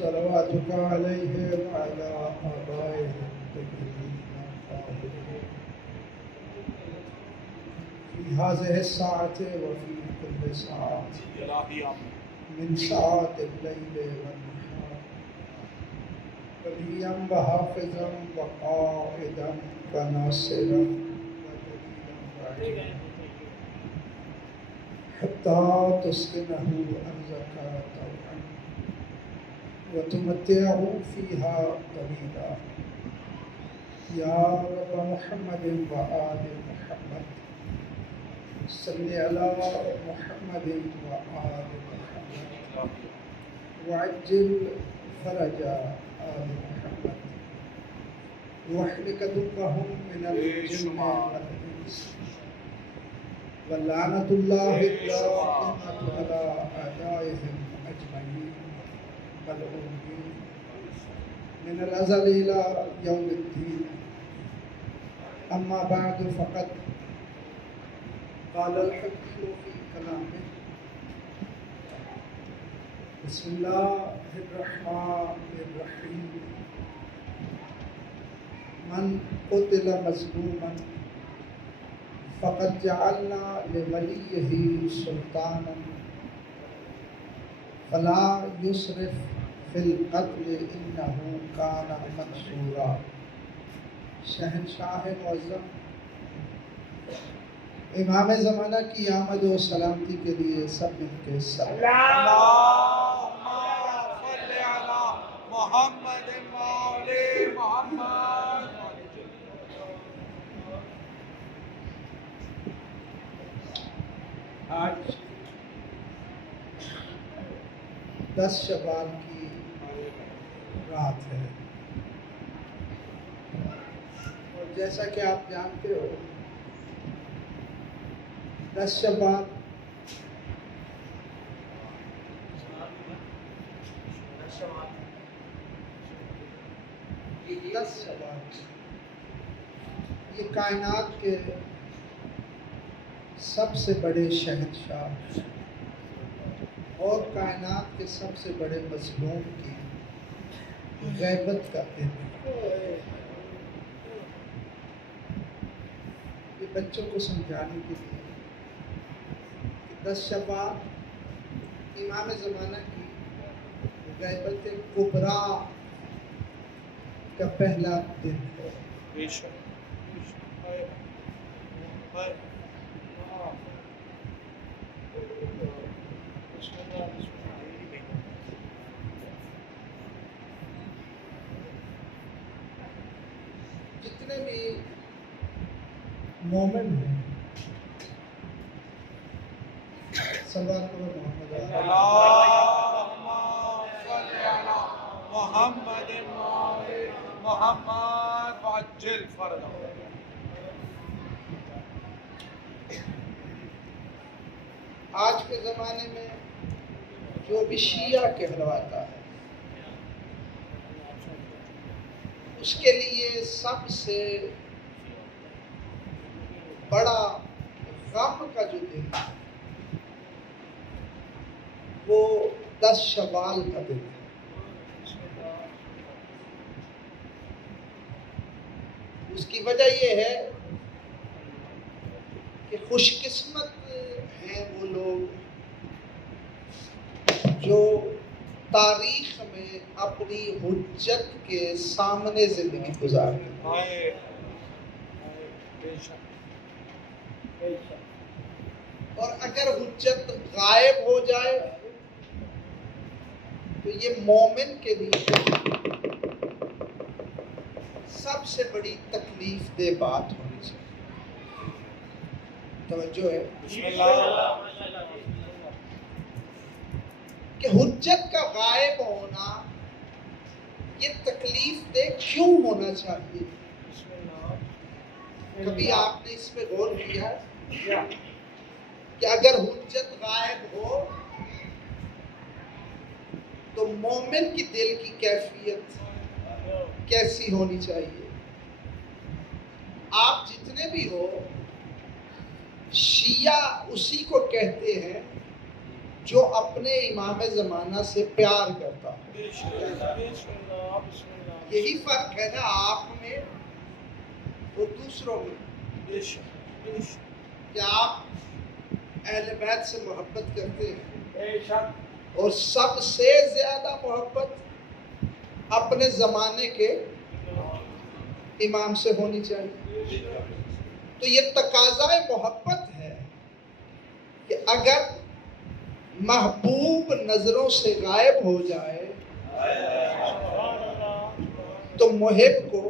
صلواتك عليه وعلى آبائه الطاهرين الطاهرين في هذه الساعة وفي كل ساعة من ساعات الليل والنهار وليا وحافظا وقائدا وناصرا ودليلا حتى تسكنه أرضك طوعا وتمتعه فيها طويلا يا رب محمد وآل محمد صل على محمد وآل محمد وعجل فرج آل محمد واحرق دمهم من الجن والإنس ولعنة الله الدائمة على أعدائهم أجمعين ملعونين من الأزل إلى يوم الدين. أما بعد فقد قال الحكيم في كلامه بسم الله الرحمن الرحيم من قتل مظلوما فقد جعلنا لوليه سلطانا فلا يسرف في القتل انه كان منصورا. شہنشاہ معظم امام زمانہ کی آمد و سلامتی کے لیے سب مل کے اللہم صل علی محمد و آل محمد. آج 10 شوال کی رات ہے اور جیسا کہ آپ جانتے ہو 10 شوال یہ کائنات کے سب سے بڑے شہنشاہ اور کائنات کے سب سے بڑے مظلوم کی غیبت کرتے ہیں. یہ بچوں کو سمجھانے کے لیے کہ 10 شوال امام زمانہ کی غیبت کبریٰ کا پہلا دن ہے. جتنے بھی مومن ہیں صلوات محمد اللہم صل علی محمد و آل محمد وعجل فرجہ. آج کے زمانے میں جو بھی شیعہ کہلواتا ہے اس کے لیے سب سے بڑا غم کا جو دن ہے وہ 10 شوال کا دن ہے. اس کی وجہ یہ ہے کہ خوش قسمت ہیں وہ لوگ جو تاریخ میں اپنی حجت کے سامنے زندگی گزارتے ہیں. اور اگر حجت غائب ہو جائے تو یہ مومن کے لیے سب سے بڑی تکلیف دہ بات ہونی چاہیے. توجہ ہے کہ حجت کا غائب ہونا یہ تکلیف دہ کیوں ہونا چاہیے؟ کبھی آپ نے اس پہ غور کیا ہے کہ اگر حجت غائب ہو تو مومن کی دل کی کیفیت کیسی ہونی چاہیے؟ آپ جتنے بھی ہو، شیعہ اسی کو کہتے ہیں جو اپنے امام زمانہ سے پیار کرتا ہے. یہی فرق ہے نا آپ میں اور دوسروں میں، کہ آپ اہل بیت سے محبت کرتے ہیں اور سب سے زیادہ محبت اپنے زمانے کے امام سے ہونی چاہیے. تو یہ تقاضۂ محبت ہے کہ اگر محبوب نظروں سے غائب ہو جائے تو محب کو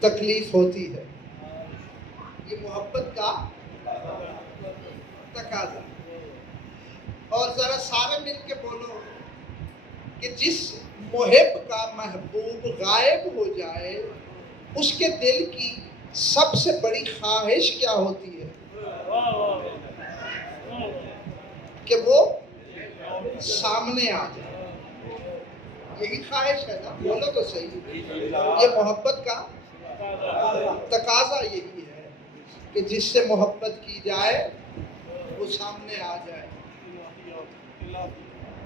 تکلیف ہوتی ہے. یہ محبت کا تقاضا. اور ذرا سارے مل کے بولو کہ جس محب کا محبوب غائب ہو جائے اس کے دل کی سب سے بڑی خواہش کیا ہوتی ہے؟ کہ وہ سامنے آ جائے. یہی خواہش ہے نا؟ بولو تو صحیح. یہ محبت کا تقاضا یہی ہے کہ جس سے محبت کی جائے وہ سامنے آ جائے.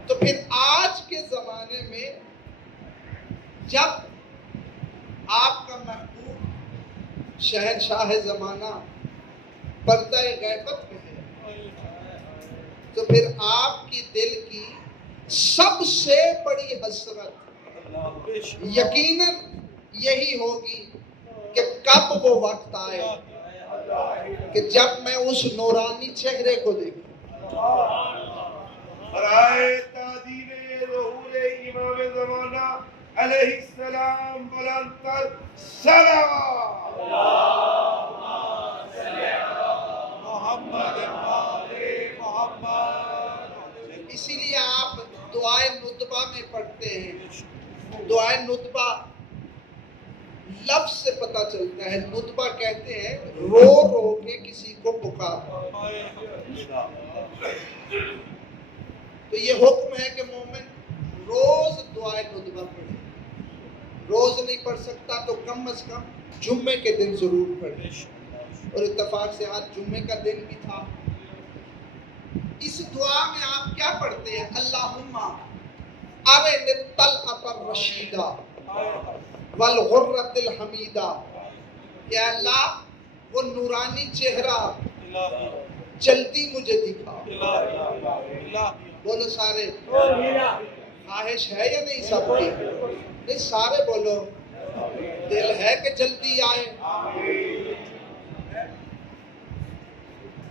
تو پھر آج کے زمانے میں جب آپ کا محبوب شہنشاہ زمانہ پردہ غیبت میں ہے تو پھر آپ کی دل کی سب سے بڑی حسرت یقیناً یہی ہوگی کہ کب وہ وقت آئے کہ جب میں اس نورانی چہرے کو دیکھوں. برائے تعظیم ظہور امام زمانہ علیہ السلام بلند تر صلوات. محمد محمد. اسی لیے آپ دعائے ندبہ میں پڑھتے ہیں. دعائے ندبہ لفظ سے پتہ چلتا ہے. ندبہ کہتے ہیں رو رو کے کسی کو پکارنا. تو یہ حکم ہے کہ مومن روز دعائے ندبہ پڑھے. روز نہیں پڑھ سکتا تو کم از کم جمعے کے دن ضرور پڑھے. اور اتفاق سے آج جمعے کا دن بھی تھا. اس دعا میں آپ کیا پڑھتے ہیں؟ اللہم ارنی الطلعۃ الرشیدہ والغرۃ الحمیدہ. کہ اللہ وہ نورانی چہرہ جلدی مجھے دکھا. بولو سارے. خواہش ہے یا نہیں سب کی؟ نہیں سارے بولو. دل ہے کہ جلدی آئے.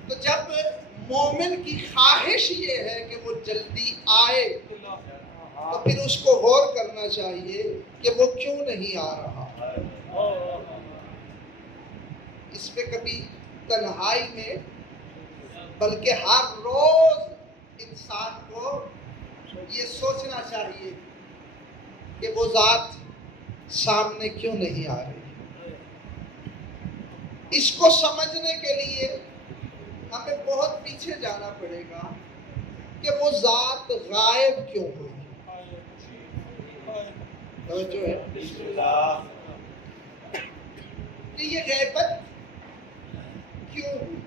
تو جب مومن کی خواہش یہ ہے کہ وہ جلدی آئے تو پھر اس کو غور کرنا چاہیے کہ وہ کیوں نہیں آ رہا. اس پہ کبھی تنہائی میں بلکہ ہر روز انسان کو یہ سوچنا چاہیے کہ وہ ذات سامنے کیوں نہیں آ رہی. اس کو سمجھنے کے لیے ہمیں بہت پیچھے جانا پڑے گا کہ وہ ذات غائب کیوں ہوئی. توجہ ہے کہ یہ غیبت کیوں ہوئی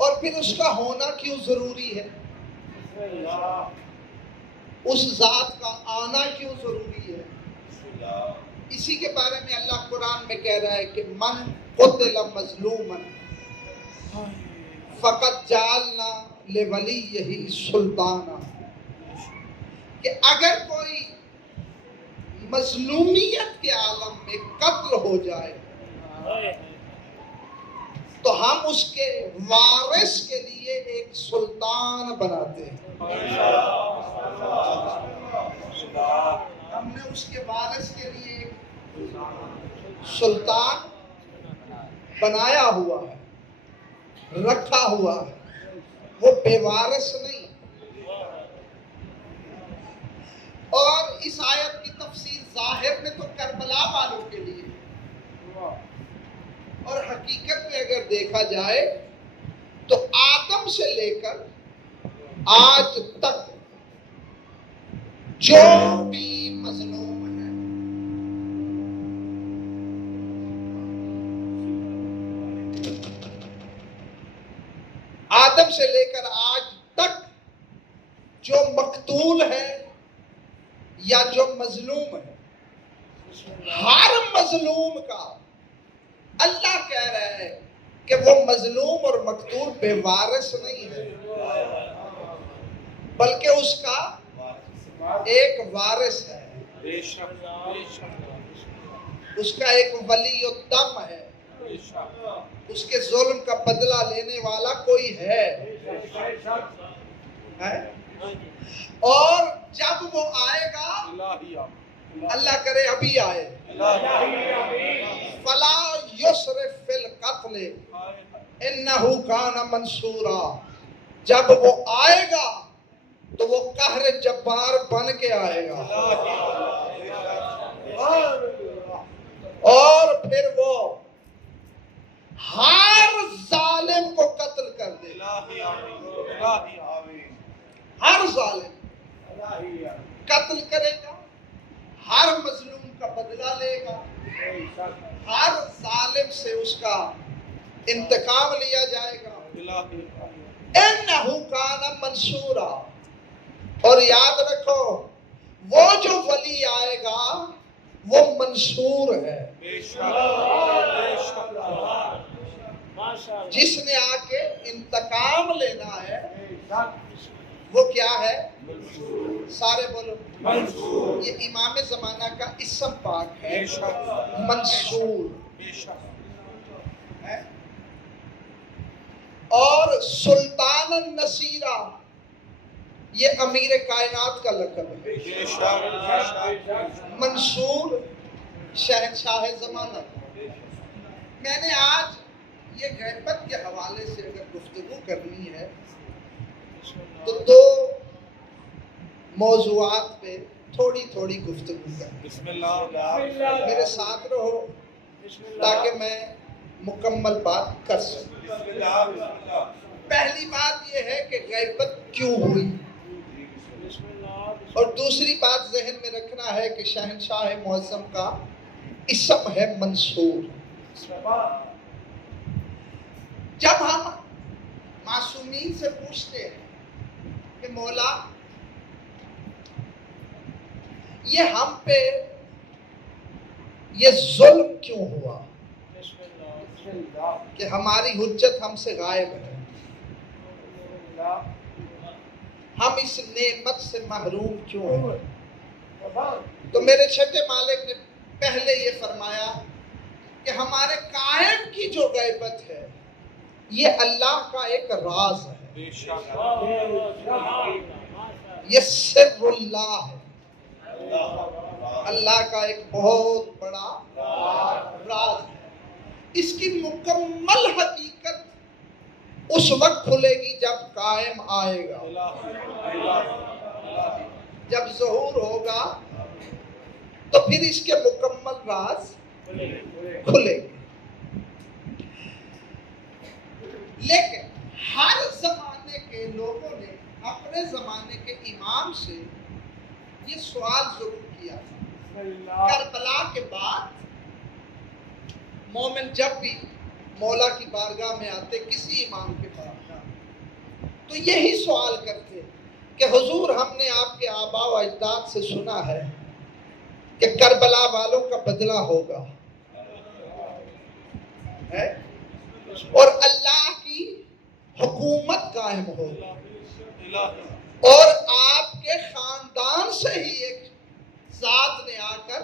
اور پھر اس کا ہونا کیوں ضروری ہے. اس ذات کا آنا کیوں ضروری ہے. اسی کے بارے میں اللہ قرآن میں کہہ رہا ہے کہ من قتل مظلوما فقد جعلنا لولیہ سلطانا. کہ اگر کوئی مظلومیت کے عالم میں قتل ہو جائے تو ہم اس کے وارث کے لیے ایک سلطان بناتے ہیں. ہم نے اس کے وارث کے لیے ایک سلطان بنایا ہوا ہے، رکھا ہوا ہے. وہ بے وارث نہیں. اور اس آیت کی تفسیر ظاہر میں تو کربلا والوں کے لیے، اور حقیقت میں اگر دیکھا جائے تو آدم سے لے کر آج تک جو بھی مظلوم ہے آدم سے لے کر آج تک جو مقتول ہے یا جو مظلوم ہے، ہر مظلوم کا اللہ کہہ رہا ہے کہ وہ مظلوم اور مقتول بے وارث نہیں ہے، بلکہ اس کا ایک وارث ہے، اس کا ایک ولی الدم ہے، اس کے ظلم کا بدلہ لینے والا کوئی ہے۔ اور جب وہ آئے گا، اللہ کرے ابھی آئے، فلا یسرف فی القتل انہ کان منصورا، جب وہ آئے گا تو وہ قہر جبار بن کے آئے گا، اور پھر وہ ہر ظالم کو قتل کر دے گا، ہر ظالم قتل کرے گا، ہر مظلوم کا بدلہ لے گا، ہر ظالم سے اس کا انتقام لیا جائے گا۔ انہو کان منصورا، اور یاد رکھو وہ جو ولی آئے گا وہ منصور ہے، جس نے آ کے انتقام لینا ہے وہ کیا ہے؟ سارے بولو منصور۔ یہ امام زمانہ کا اسم پاک ہے، منصور۔ اور سلطان النصیرہ یہ امیر کائنات کا لقب ہے، منصور شہنشاہ زمانہ۔ میں نے آج یہ غیبت کے حوالے سے اگر گفتگو کرنی ہے تو دو موضوعات پہ تھوڑی تھوڑی گفتگو کریں، میرے ساتھ رہو تاکہ میں مکمل بات کر سکوں۔ پہلی بات یہ ہے کہ غیبت کیوں ہوئی، اور دوسری بات ذہن میں رکھنا ہے کہ شہنشاہ معظم کا اسم ہے منصور۔ جب ہم معصومین سے پوچھتے ہیں کہ مولا یہ ہم پہ یہ ظلم کیوں ہوا کہ ہماری حجت ہم سے غائب ہے، ہم اس نعمت سے محروم کیوں ہیں، تو میرے چھٹے مالک نے پہلے یہ فرمایا کہ ہمارے قائم کی جو غیبت ہے یہ اللہ کا ایک راز ہے، یہ سر اللہ ہے، اللہ کا ایک بہت بڑا راز ہے۔ اس کی مکمل حقیقت اس وقت کھلے گی جب قائم آئے گا، جب ظہور ہوگا تو پھر اس کے مکمل راز کھلے گے۔ لیکن ہر زمانے کے لوگوں نے اپنے زمانے کے امام سے یہ سوال ضرور کیا تھا۔ کربلا کے بعد مومن جب بھی مولا کی بارگاہ میں آتے، کسی امام کے بارگاہ، تو یہی سوال کرتے کہ حضور ہم نے آپ کے آباء و اجداد سے سنا ہے کہ کربلا والوں کا بدلہ ہوگا اور اللہ کی حکومت قائم ہوگی، اور آپ کے خاندان سے ہی ایک ذات نے آ کر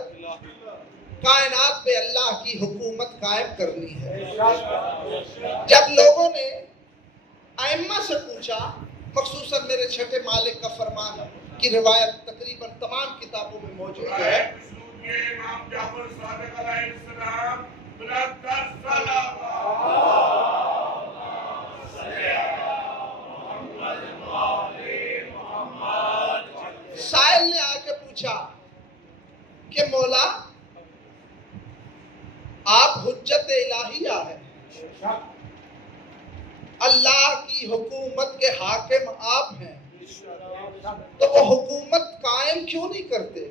کائنات پہ اللہ کی حکومت قائم کرنی ہے۔ جب لوگوں نے ائمہ سے پوچھا، مخصوصاً میرے چھٹے مالک کا فرمان کی روایت تقریباً تمام کتابوں میں موجود ہے، امام جعفر صادق علیہ السلام بلند السلام سائل نے آ کے پوچھا کہ مولا آپ حجت الہیہ ہے، اللہ کی حکومت کے حاکم آپ ہیں، تو وہ حکومت قائم کیوں نہیں کرتے؟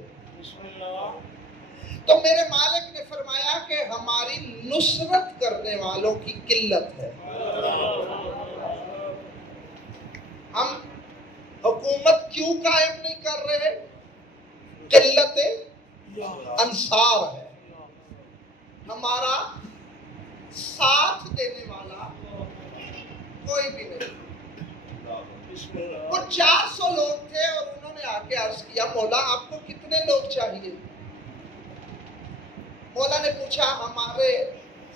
تو میرے مالک نے فرمایا کہ ہماری نصرت کرنے والوں کی قلت ہے۔ ہم حکومت کیوں قائم نہیں کر رہے؟ قلت انصار ہے. ہمارا ساتھ دینے والا کوئی بھی نہیں. وہ 400 لوگ تھے اور انہوں نے آ کے عرض کیا مولا آپ کو کتنے لوگ چاہیے؟ مولا نے پوچھا ہمارے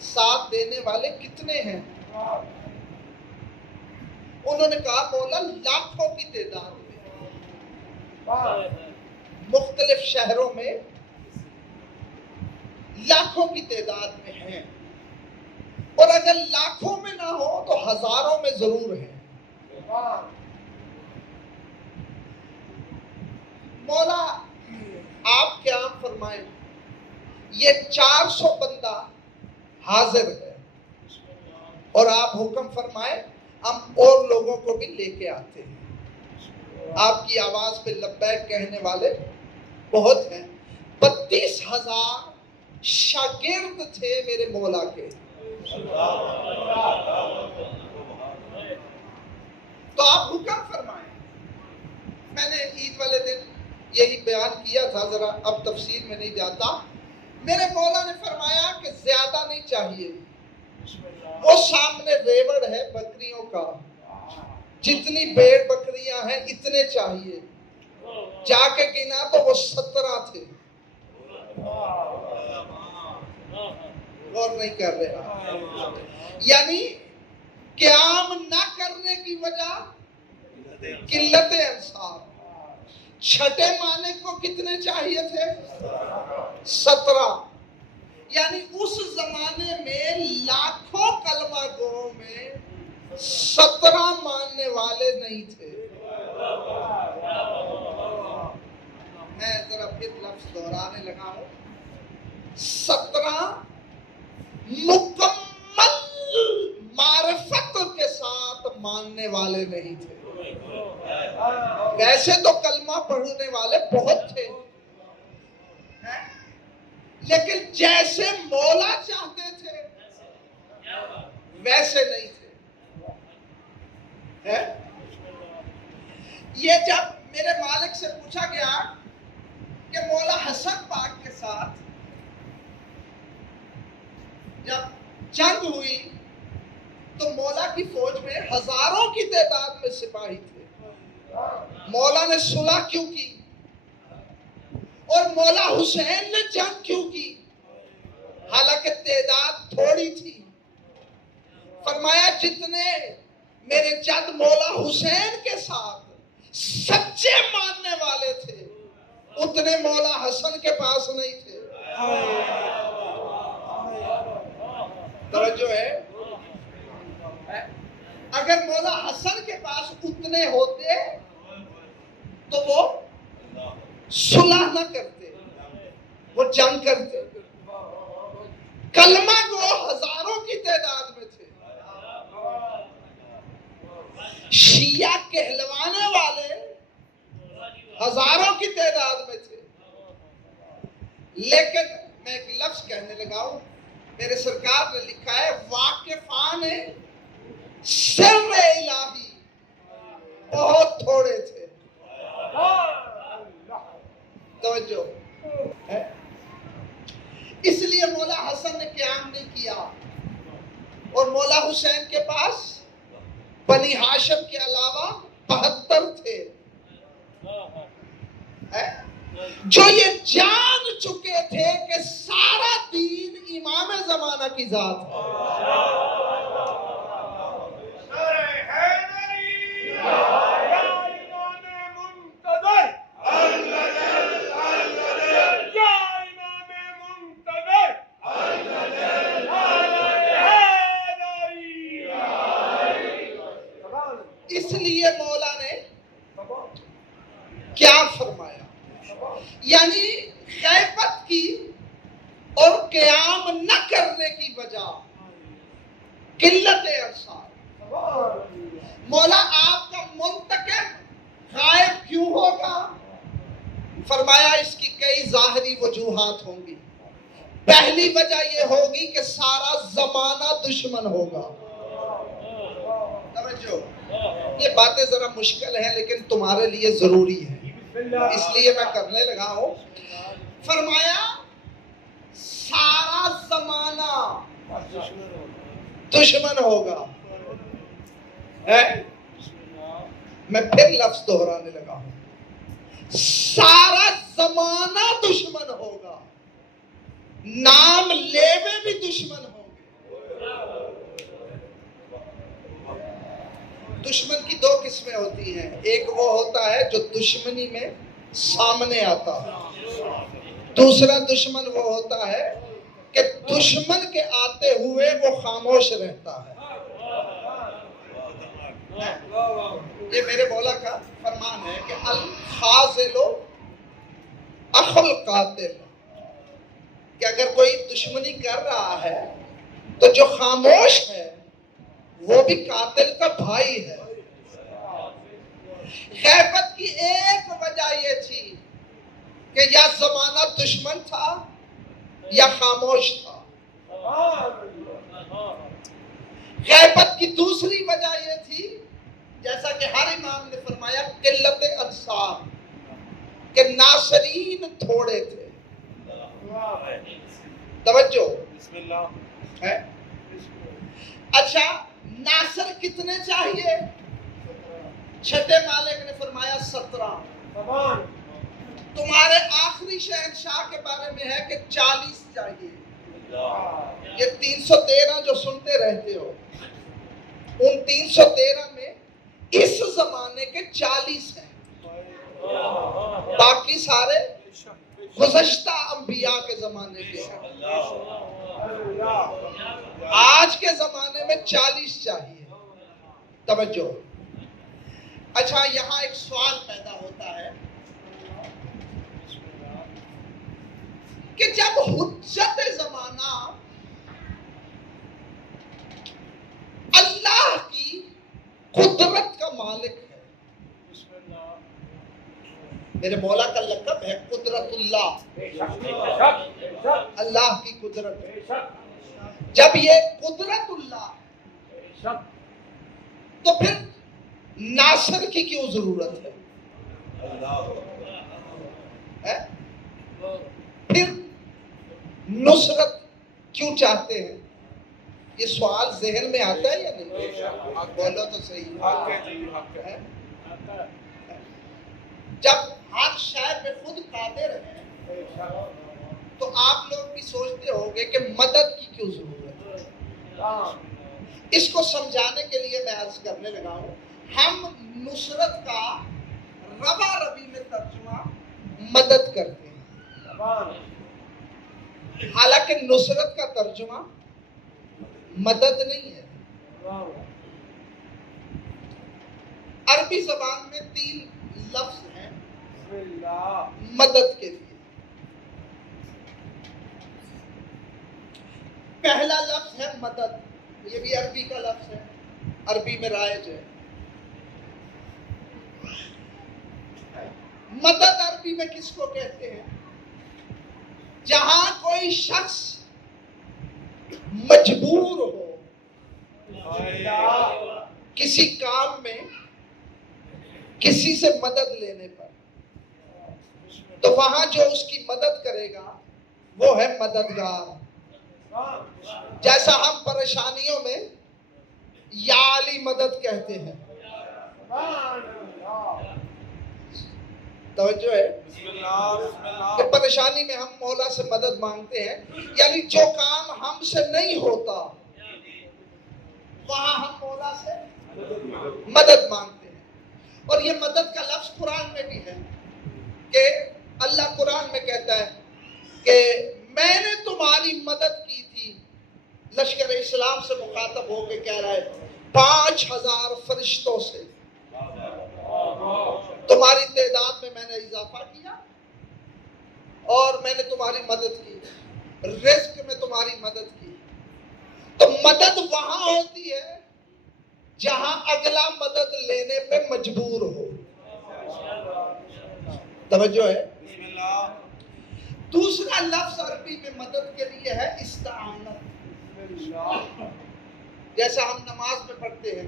ساتھ دینے والے کتنے ہیں؟ انہوں نے کہا مولا لاکھوں کی تعداد میں، مختلف شہروں میں لاکھوں کی تعداد میں ہیں، اور اگر لاکھوں میں نہ ہو تو ہزاروں میں ضرور ہیں. مولا آپ قیام فرمائیں، یہ 400 بندہ حاضر ہے اور آپ حکم فرمائیں ہم اور لوگوں کو بھی لے کے آتے ہیں. آپ کی آواز پہ لبیک کہنے والے بہت ہیں. 32,000 شاگرد تھے میرے مولا کے. تو آپ حکم فرمائیں. میں نے عید والے دن یہی بیان کیا تھا، ذرا اب تفصیل میں نہیں جاتا. میرے مولا نے فرمایا کہ زیادہ نہیں چاہیے. وہ سامنے ریوڑ ہے بکریوں کا، جتنی بھیڑ بکریاں ہیں اتنے چاہیے. جا کے گنا تو وہ 17 تھے. غور نہیں کر رہا. یعنی قیام نہ کرنے کی وجہ قلت انصار. چھٹے معنی کو کتنے چاہیے تھے؟ 17. یعنی اس زمانے میں لاکھوں کلمہ گو میں 17 ماننے والے نہیں تھے. میں ذرا پھر لفظ دہرانے لگا ہوں. 17 مکمل معرفت کے ساتھ ماننے والے نہیں تھے. ویسے تو کلمہ پڑھنے والے بہت تھے، لیکن جیسے مولا چاہتے تھے ویسے نہیں تھے. یہ جب میرے مالک سے پوچھا گیا کہ مولا حسن پاک کے ساتھ جب جنگ ہوئی تو مولا کی فوج میں ہزاروں کی تعداد میں سپاہی تھے. مولا نے صلح کیوں کی اور مولا حسین نے جنگ کیوں کی حالانکہ تعداد تھوڑی تھی؟ فرمایا جتنے میرے جد مولا حسین کے ساتھ سچے ماننے والے تھے اتنے مولا حسن کے پاس نہیں تھے. توجہ ہے. اگر مولا حسن کے پاس اتنے ہوتے تو وہ صلح نہ کرتے، وہ جنگ کرتے. کلمہ گو ہزاروں کی تعداد میں تھے. شیعہ کہلوانے والے ہزاروں کی تعداد میں تھے. لیکن میں ایک لفظ کہنے لگا ہوں، میرے سرکار نے لکھا ہے واقفان سر الہی بہت تھوڑے تھے. توجہ ہے. اس لیے مولا حسن نے قیام نہیں کیا اور مولا حسین کے پاس بنی ہاشم کے علاوہ 72 تھے جو یہ جان چکے تھے کہ سارا دین امام زمانہ کی ذات ہے. اس لیے مولا نے کیا فرمایا، یعنی غیبت کی اور قیام نہ کرنے کی وجہ قلت انصار. مولا آپ کا منتقم غائب کیوں ہوگا؟ فرمایا اس کی کئی ظاہری وجوہات ہوں گی. پہلی وجہ یہ ہوگی کہ سارا زمانہ دشمن ہوگا. توجہ یہ باتیں ذرا مشکل ہیں لیکن تمہارے لیے ضروری ہے، اس لیے میں کرنے لگا ہوں۔ فرمایا سارا زمانہ دشمن ہوگا، میں پھر لفظ دہرانے لگا ہوں، سارا زمانہ دشمن ہوگا، نام لیوے بھی دشمن ہوں گے۔ دشمن کی دو قسمیں ہوتی ہیں، ایک وہ ہوتا ہے جو دشمنی میں سامنے آتا ہے، دوسرا دشمن وہ ہوتا ہے کہ دشمن کے آتے ہوئے وہ خاموش رہتا ہے۔ یہ میرے مولا کا فرمان ہے کہ الخاذل اخو القاتل، کہ اگر کوئی دشمنی کر رہا ہے تو جو خاموش ہے وہ بھی قاتل کا بھائی ہے۔ غیبت کی ایک وجہ یہ تھی کہ یا زمانہ دشمن تھا یا خاموش تھا۔ غیبت کی دوسری وجہ یہ تھی، جیسا کہ ہر امام نے فرمایا، قلت انصار، کہ ناصرین تھوڑے تھے۔ توجہ ہے؟ اچھا ناصر کتنے چاہیے؟ چھٹے مالک نے فرمایا 17۔ تمہارے آخری شہنشاہ کے بارے میں ہے کہ 40 چاہیے۔ یہ 313 جو سنتے رہتے ہو، ان 313 میں اس زمانے کے 40 ہیں، باقی سارے گزشتہ انبیاء کے زمانے کے ہیں۔ آج کے زمانے میں 40 چاہیے۔ توجہ۔ اچھا یہاں ایک سوال پیدا ہوتا ہے کہ جب حجت زمانہ اللہ کی قدرت کا مالک ہے، میرے مولا کا لقب ہے قدرت اللہ، اللہ کی قدرت، جب یہ قدرت اللہ تو پھر ناصر کی کیوں ضرورت ہے؟ پھر نصرت کیوں چاہتے ہیں؟ یہ سوال ذہن میں آتا ہے یا نہیں؟ بولو تو صحیح ہے۔ جب ہر شے پہ خود قادر ہے تو آپ لوگ بھی سوچتے ہوں گے کہ مدد کی کیوں ضرورت ہے؟ اس کو سمجھانے کے لیے میں عرض کرنے لگا ہوں، ہم نصرت کا ربا ربی میں ترجمہ مدد کرتے ہیں، حالانکہ نصرت کا ترجمہ مدد نہیں ہے۔ عربی زبان میں 3 لفظ ہیں مدد کے لیے۔ پہلا لفظ ہے مدد، یہ بھی عربی کا لفظ ہے، عربی میں رائج ہے۔ مدد عربی میں کس کو کہتے ہیں؟ جہاں کوئی شخص مجبور ہو کسی کام میں کسی سے مدد لینے پر، تو وہاں جو اس کی مدد کرے گا وہ ہے مددگار۔ جیسا ہم پریشانیوں میں یا علی مدد کہتے ہیں، توجہ ہے کہ پریشانی میں ہم مولا سے مدد مانگتے ہیں، یعنی جو کام ہم سے نہیں ہوتا وہاں ہم مولا سے مدد مانگتے ہیں۔ اور یہ مدد کا لفظ قرآن میں بھی ہے کہ اللہ قرآن میں کہتا ہے کہ میں نے تمہاری مدد کی تھی، لشکر اسلام سے مخاطب ہو کے کہہ رہا ہے 5000 فرشتوں سے تمہاری تعداد میں نے اضافہ کیا اور میں نے تمہاری مدد کی، رزق میں تمہاری مدد کی۔ تو مدد وہاں ہوتی ہے جہاں اگلا مدد لینے پہ مجبور ہو۔ توجہ ہے؟ دوسرا لفظ عربی میں مدد کے لیے ہے استعانت، جیسا ہم نماز میں پڑھتے ہیں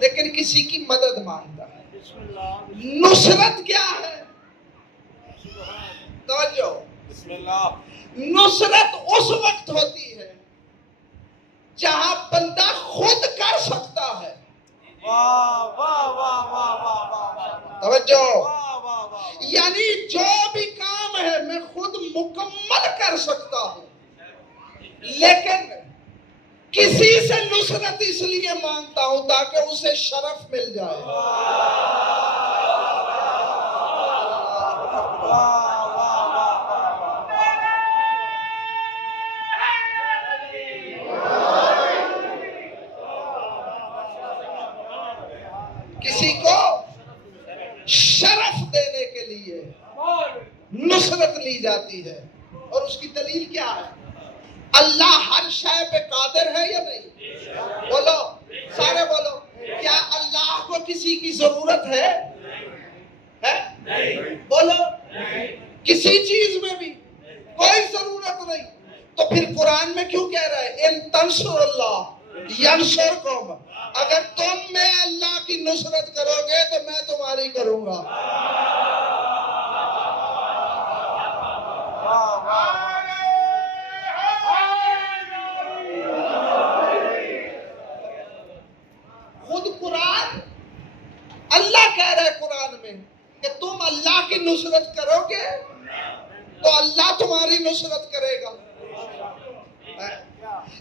لیکن کسی کی مدد مانگتا ہے. نصرت کیا ہے؟ توجہ. بسم اللہ. نصرت اس وقت ہوتی ہے جہاں بندہ خود کر سکتا ہے. واہ واہ واہ واہ واہ واہ. توجہ. واہ واہ واہ. یعنی جو بھی کام ہے میں خود مکمل کر سکتا ہوں، لیکن کسی سے نصرت اس لیے مانگتا ہوں تاکہ اسے شرف مل جائے. کسی کو شرف دینے کے لیے نصرت لی جاتی ہے. اور اس کی دلیل کیا ہے؟ اللہ ہر شے پہ قادر ہے یا نہیں؟ بولو سارے بولو. کیا اللہ کو کسی کی ضرورت ہے؟ بولو. کسی چیز میں بھی کوئی ضرورت نہیں. تو پھر قرآن میں کیوں کہہ رہا ہے ان تنصر اللہ ینصرکم؟ اگر تم میں اللہ کی نصرت کرو گے تو میں تمہاری کروں گا. خود قرآن اللہ کہہ رہے قرآن میں کہ تم اللہ کی نصرت کرو گے تو اللہ تمہاری نصرت کرے گا.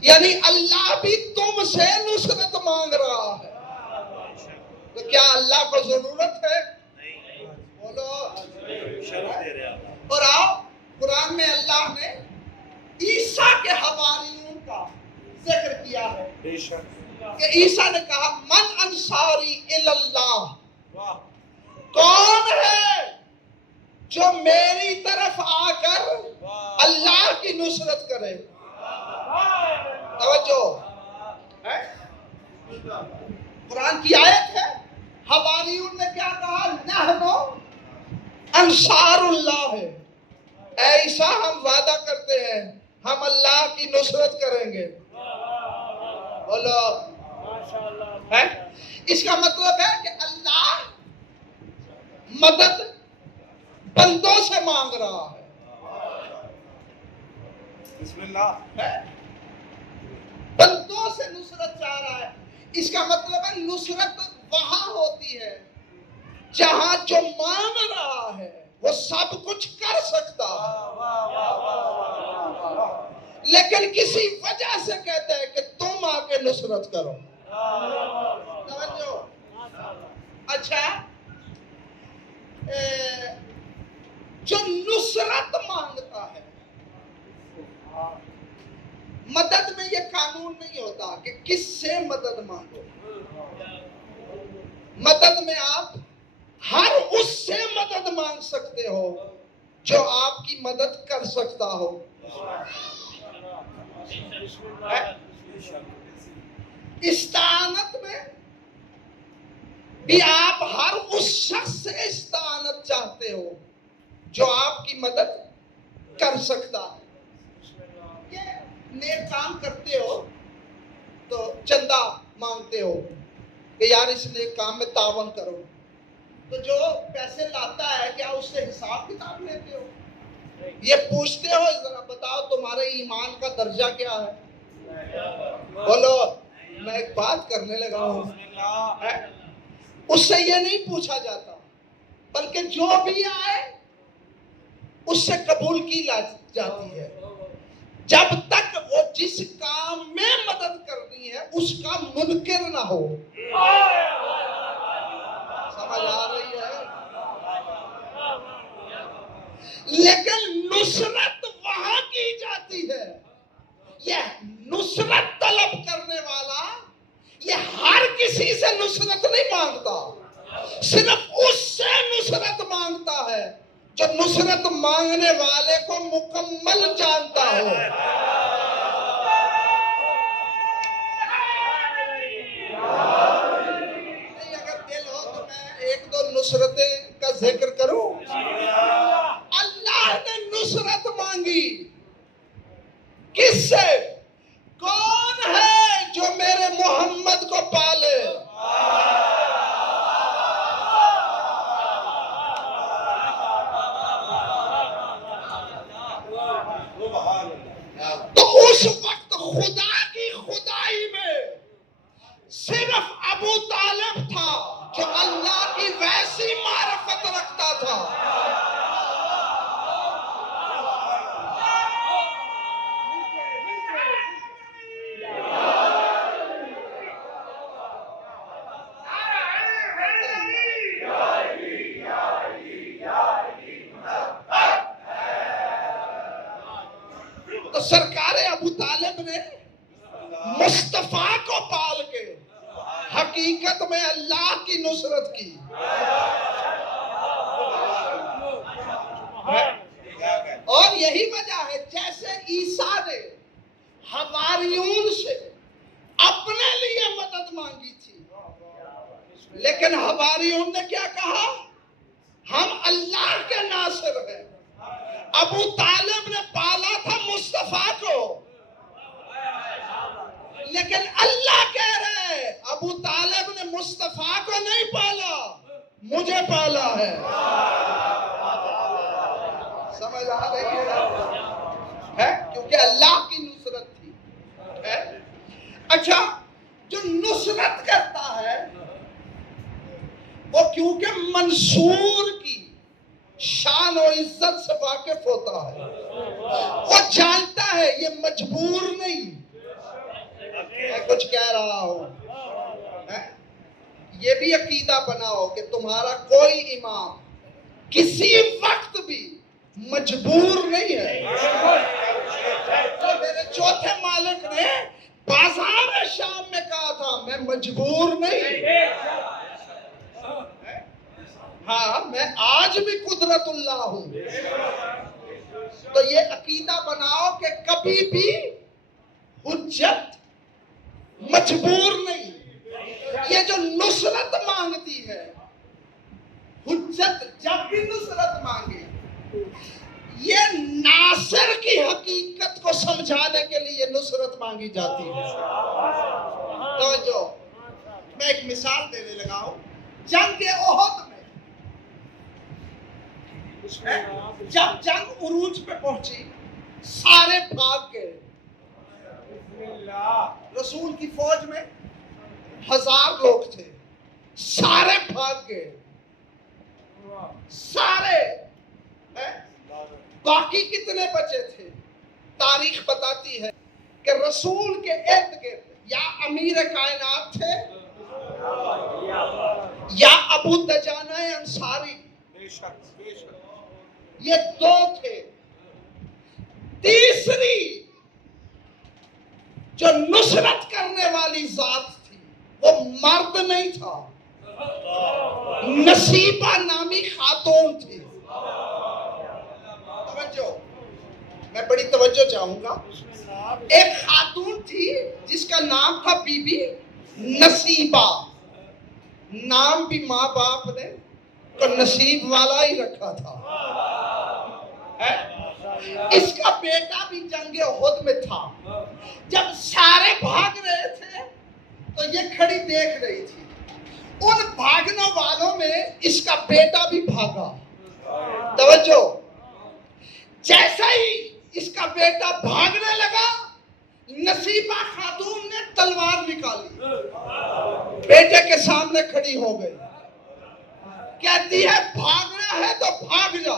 یعنی اللہ بھی تم سے نصرت مانگ رہا ہے. تو کیا اللہ کو ضرورت ہے؟ بولو. اور آؤ قرآن میں اللہ نے عیسیٰ کے حواریوں کا ذکر کیا ہے کہ عیسیٰ نے کہا من انصاری اللہ، کون ہے جو میری طرف آ کر اللہ کی نصرت کرے. توجہ. قرآن کی آیت ہے. حواریون نے کیا کہا؟ نحنو انصار اللہ ہے. اے عیسیٰ ہم وعدہ کرتے ہیں ہم اللہ کی نصرت کریں گے. بولو. اس کا مطلب ہے کہ اللہ مدد بندوں سے مانگ رہا ہے. بسم اللہ. بندوں سے نصرت چاہ رہا ہے. اس کا مطلب ہے نصرت وہاں ہوتی ہے جہاں جو مانگ رہا ہے وہ سب کچھ کر سکتا ہے، لیکن کسی وجہ سے کہتا ہے کہ تم آ کے نصرت کرو. اچھا، جو نصرت مانگتا ہے، مدد میں یہ قانون نہیں ہوتا کہ کس سے مدد مانگو. مدد میں آپ ہر اس سے مدد مانگ سکتے ہو جو آپ کی مدد کر سکتا ہو. استعانت میں بھی آپ ہر اس شخص سے استعانت چاہتے ہو جو آپ کی مدد کر سکتا ہے. نیک کام کرتے ہو تو چندہ مانگتے ہو کہ یار اس نیک کام میں تعاون کرو. تو جو پیسے لاتا ہے کیا اس سے حساب کتاب لیتے ہو؟ یہ پوچھتے ہو ذرا بتاؤ تمہارے ایمان کا درجہ کیا ہے؟ بولو. میں ایک بات کرنے لگا ہوں. اس سے یہ نہیں پوچھا جاتا، بلکہ جو بھی آئے اس سے قبول کی جاتی ہے جب تک وہ جس کام میں مدد کرنی ہے اس کا منکر نہ ہو. سمجھ آ رہی ہے؟ لیکن نصرت وہاں کی جاتی ہے. یہ نصرت طلب کرنے والا یہ ہر کسی سے نصرت نہیں مانگتا، صرف اس سے نصرت مانگتا ہے جو نصرت مانگنے والے کو مکمل جانتا ہو. نہیں اگر دل ہو تو میں ایک دو نصرتیں کا ذکر کروں. اللہ نے نصرت مانگی کس سے؟ کون ہے جو میرے محمد کو پالے؟ خدا کی خدائی میں صرف ابو طالب تھا جو اللہ کی ویسی معرفت رکھتا تھا. تو سرکار ابو طالب نے مصطفیٰ کو پال کے حقیقت میں اللہ کی نصرت کی. اور یہی وجہ ہے جیسے عیسیٰ نے حواریون سے اپنے لیے مدد مانگی تھی، لیکن حواریون نے کیا کہا؟ ہم اللہ کے ناصر ہیں. ابو طالب نے پالا تھا مصطفیٰ کو، لیکن اللہ کہہ رہے ہیں ابو طالب نے مصطفیٰ کو نہیں پالا، مجھے پالا ہے. سمجھ آ رہی ہے؟ کیونکہ اللہ کی نصرت تھی. اچھا، جو نصرت کرتا ہے وہ کیونکہ منصور کی شان و عزت سے واقف ہوتا ہے، وہ جانتا ہے یہ مجبور نہیں. میں کچھ کہہ رہا ہوں، یہ بھی عقیدہ بناؤ کہ تمہارا کوئی امام کسی وقت بھی مجبور نہیں ہے. میرے چوتھے مالک نے بازار شام میں کہا تھا میں مجبور نہیں. ہاں، میں آج بھی قدرت اللہ ہوں. تو یہ عقیدہ بناؤ کہ کبھی بھی حجت مجبور نہیں. یہ جو نصرت مانگتی ہے، حجت جب بھی نصرت مانگے، یہ ناصر کی حقیقت کو سمجھانے کے لیے نصرت مانگی جاتی ہے. توجہ، میں ایک مثال دینے لگا ہوں. جنگ احد میں جب جنگ عروج پہ پہنچی، سارے بھاگ گئے. رسول کی فوج میں 1000 لوگ تھے، سارے بھاگ گئے. سارے. باقی کتنے بچے تھے؟ تاریخ بتاتی ہے کہ رسول کے ارد گرد یا امیر کائنات تھے یا ابو دجانہ انصاری، یہ 2 تھے. تیسری جو نصرت کرنے والی ذات تھی وہ مرد نہیں تھا، نصیبہ نامی خاتون تھی. توجہ، میں بڑی توجہ چاہوں گا. ایک خاتون تھی جس کا نام تھا بی بی نصیبہ. نام بھی ماں باپ نے تو نصیب والا ہی رکھا تھا. اس کا بیٹا بھی جنگ احد میں تھا. جب سارے بھاگ رہے تھے تو یہ کھڑی دیکھ رہی تھی. ان بھاگنے والوں میں اس کا بیٹا بھی بھاگا. توجہ، جیسا ہی اس کا بیٹا بھاگنے لگا، نصیبہ خاتون نے تلوار نکالی، بیٹے کے سامنے کھڑی ہو گئی. کہتی ہے بھاگنا ہے تو بھاگ جا،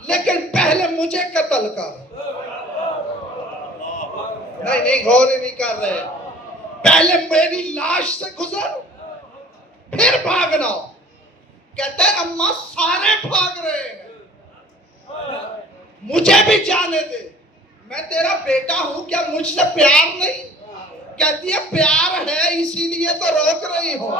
لیکن پہلے مجھے قتل کر. نہیں، غور ہی نہیں کر رہے. پہلے میری لاش سے گزر پھر بھاگنا. کہتے ہیں اماں سارے بھاگ رہے ہیں، مجھے بھی جانے دے، میں تیرا بیٹا ہوں، کیا مجھ سے پیار نہیں؟ کہتی ہے پیار ہے اسی لیے تو روک رہی ہوں.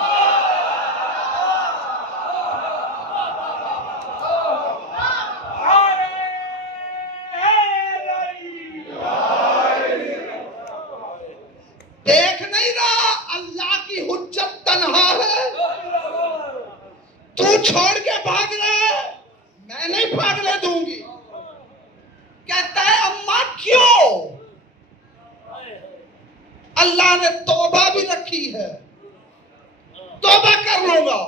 دیکھ نہیں رہا اللہ کی حجت تنہا ہے؟ تو چھوڑ کے بھاگ رہا ہے، میں نہیں بھاگنے دوں گی. کہتا ہے اماں کیوں؟ اللہ نے توبہ بھی رکھی ہے، توبہ کر لوں گا.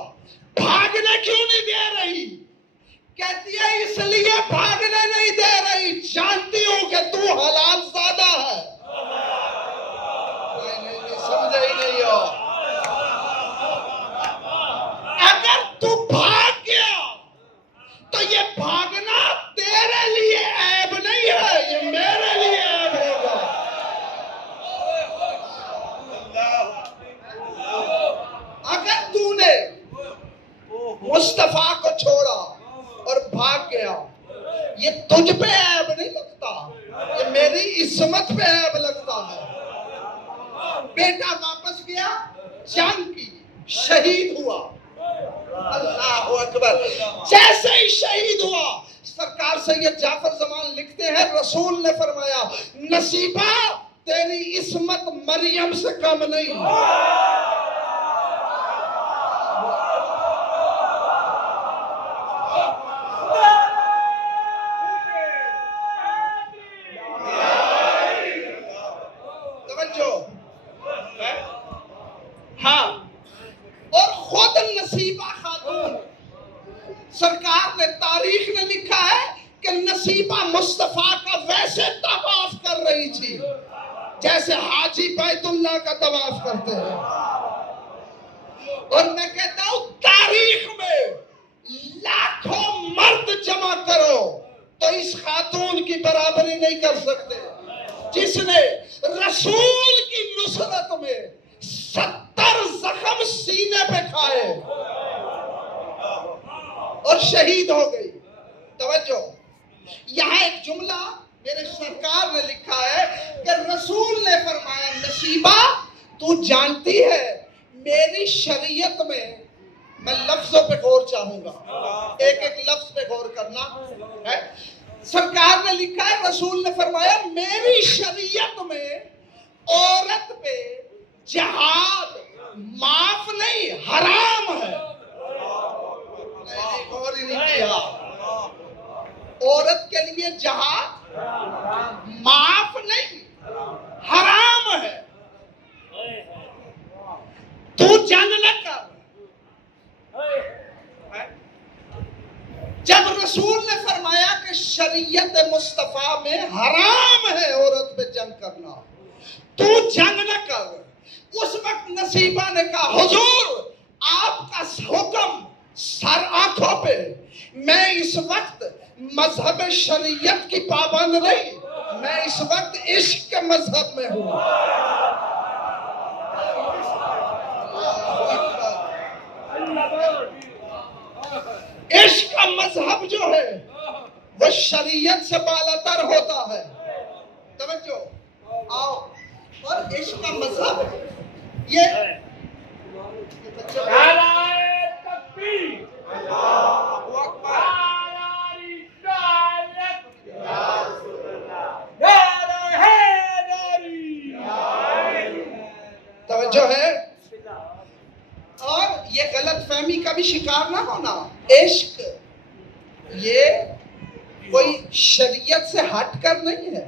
بھاگنے کیوں نہیں دے رہی؟ کہتی ہے اس لیے بھاگنے نہیں دے رہی، جانتی ہوں کہ تو حلال زادہ ہے. یہ میری عصمت پہ عیب لگتا ہے. بیٹا واپس گیا, جنگ کی, شہید ہوا. اللہ اکبر. جیسے ہی شہید ہوا, سرکار سید جعفر زمان لکھتے ہیں رسول نے فرمایا نصیبہ تیری عصمت مریم سے کم نہیں. توجہ. ہاں, اور خود نصیبہ خاتون, سرکار نے تاریخ نے لکھا ہے کہ نصیبہ مصطفیٰ کا ویسے طواف کر رہی تھی جیسے حاجی بیت اللہ کا طواف کرتے ہیں. اور میں کہتا ہوں تاریخ میں لاکھوں مرد جمع کرو تو اس خاتون کی برابری نہیں کر سکتے جس نے رسول کی نصرت میں 70 زخم سینے پہ کھائے اور شہید ہو گئی. توجہ, یہاں ایک جملہ میرے سرکار نے لکھا ہے کہ رسول نے فرمایا نصیبہ تو جانتی ہے میری شریعت میں لفظوں پہ غور چاہوں گا, ایک ایک لفظ پہ غور کرنا ہے. سرکار نے لکھا ہے رسول نے فرمایا میری شریعت میں عورت پہ جہاد معاف نہیں حرام ہے. غور ہی نہیں کیا. عورت کے لیے جہاد معاف نہیں حرام ہے. تو جنگ نہ کر. جب رسول نے فرمایا کہ شریعت مصطفیٰ میں حرام ہے عورت پہ جنگ کرنا, تو جنگ نہ کر, اس وقت نصیبہ نے کہا حضور آپ کا حکم سر آنکھوں پہ, میں اس وقت مذہب شریعت کی پابند نہیں, میں اس وقت عشق کے مذہب میں ہوں. عشق کا مذہب جو ہے وہ شریعت سے بالاتر ہوتا ہے. توجہ آؤ. اور عشق کا مذہب یہ توجہ ہے. اور یہ غلط فہمی کا بھی شکار نہ ہونا. عشق یہ کوئی شریعت سے ہٹ کر نہیں ہے.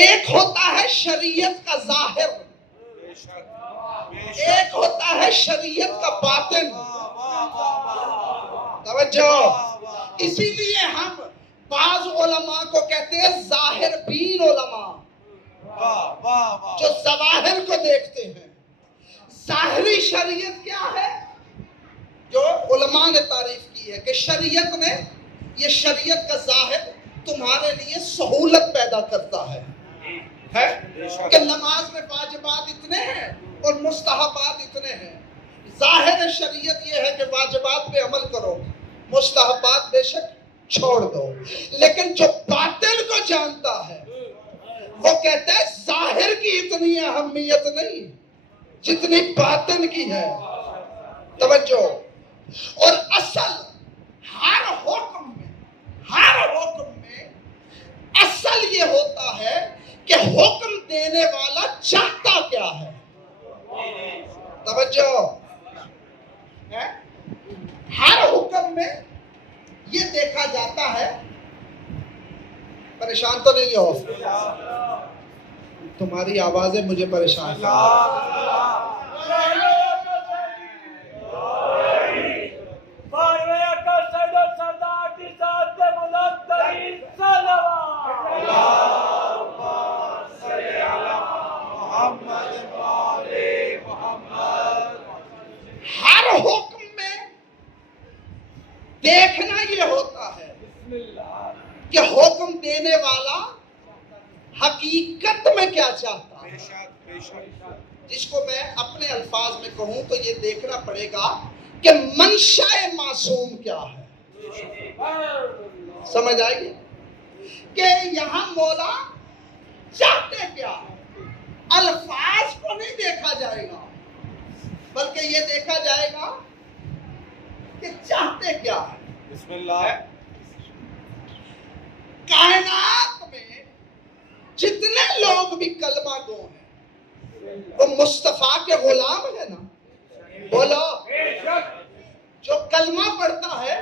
ایک ہوتا ہے شریعت کا ظاہر, ایک ہوتا ہے شریعت کا باطن. توجہ. اسی لیے ہم بعض علماء کو کہتے ہیں ظاہر بین علماء, جو ظواہر کو دیکھتے ہیں. ظاہری شریعت کیا ہے جو علماء نے تعریف کی ہے کہ شریعت نے, یہ شریعت کا ظاہر تمہارے لیے سہولت پیدا کرتا ہے کہ نماز میں واجبات اتنے ہیں اور مستحبات اتنے ہیں. ظاہر شریعت یہ ہے کہ واجبات پہ عمل کرو, مستحبات بے شک چھوڑ دو. لیکن جو باطن کو جانتا ہے وہ کہتا ہے ظاہر کی اتنی اہمیت نہیں جتنی باطن کی ہے. توجہ. اور اصل ہر حکم میں اصل یہ ہوتا ہے کہ حکم دینے والا چاہتا کیا ہے. توجہ. ہر حکم میں یہ دیکھا جاتا ہے. پریشان تو نہیں ہو, تمہاری آوازیں مجھے پریشان ہر حکم میں دیکھنا یہ ہوتا ہے کہ حکم دینے والا حقیقت میں کیا چاہتا ہے. جس کو میں اپنے الفاظ میں کہوں تو یہ دیکھنا پڑے گا کہ منشاء معصوم کیا ہے. سمجھ آئے گی. کہ یہاں مولا چاہتے کیا ہے؟ الفاظ کو نہیں دیکھا جائے گا بلکہ یہ دیکھا جائے گا کہ چاہتے کیا ہے. بسم اللہ. کائنات میں جتنے لوگ بھی کلمہ گو ہیں وہ مصطفیٰ کے غلام ہیں نا. بولو جو کلمہ پڑھتا ہے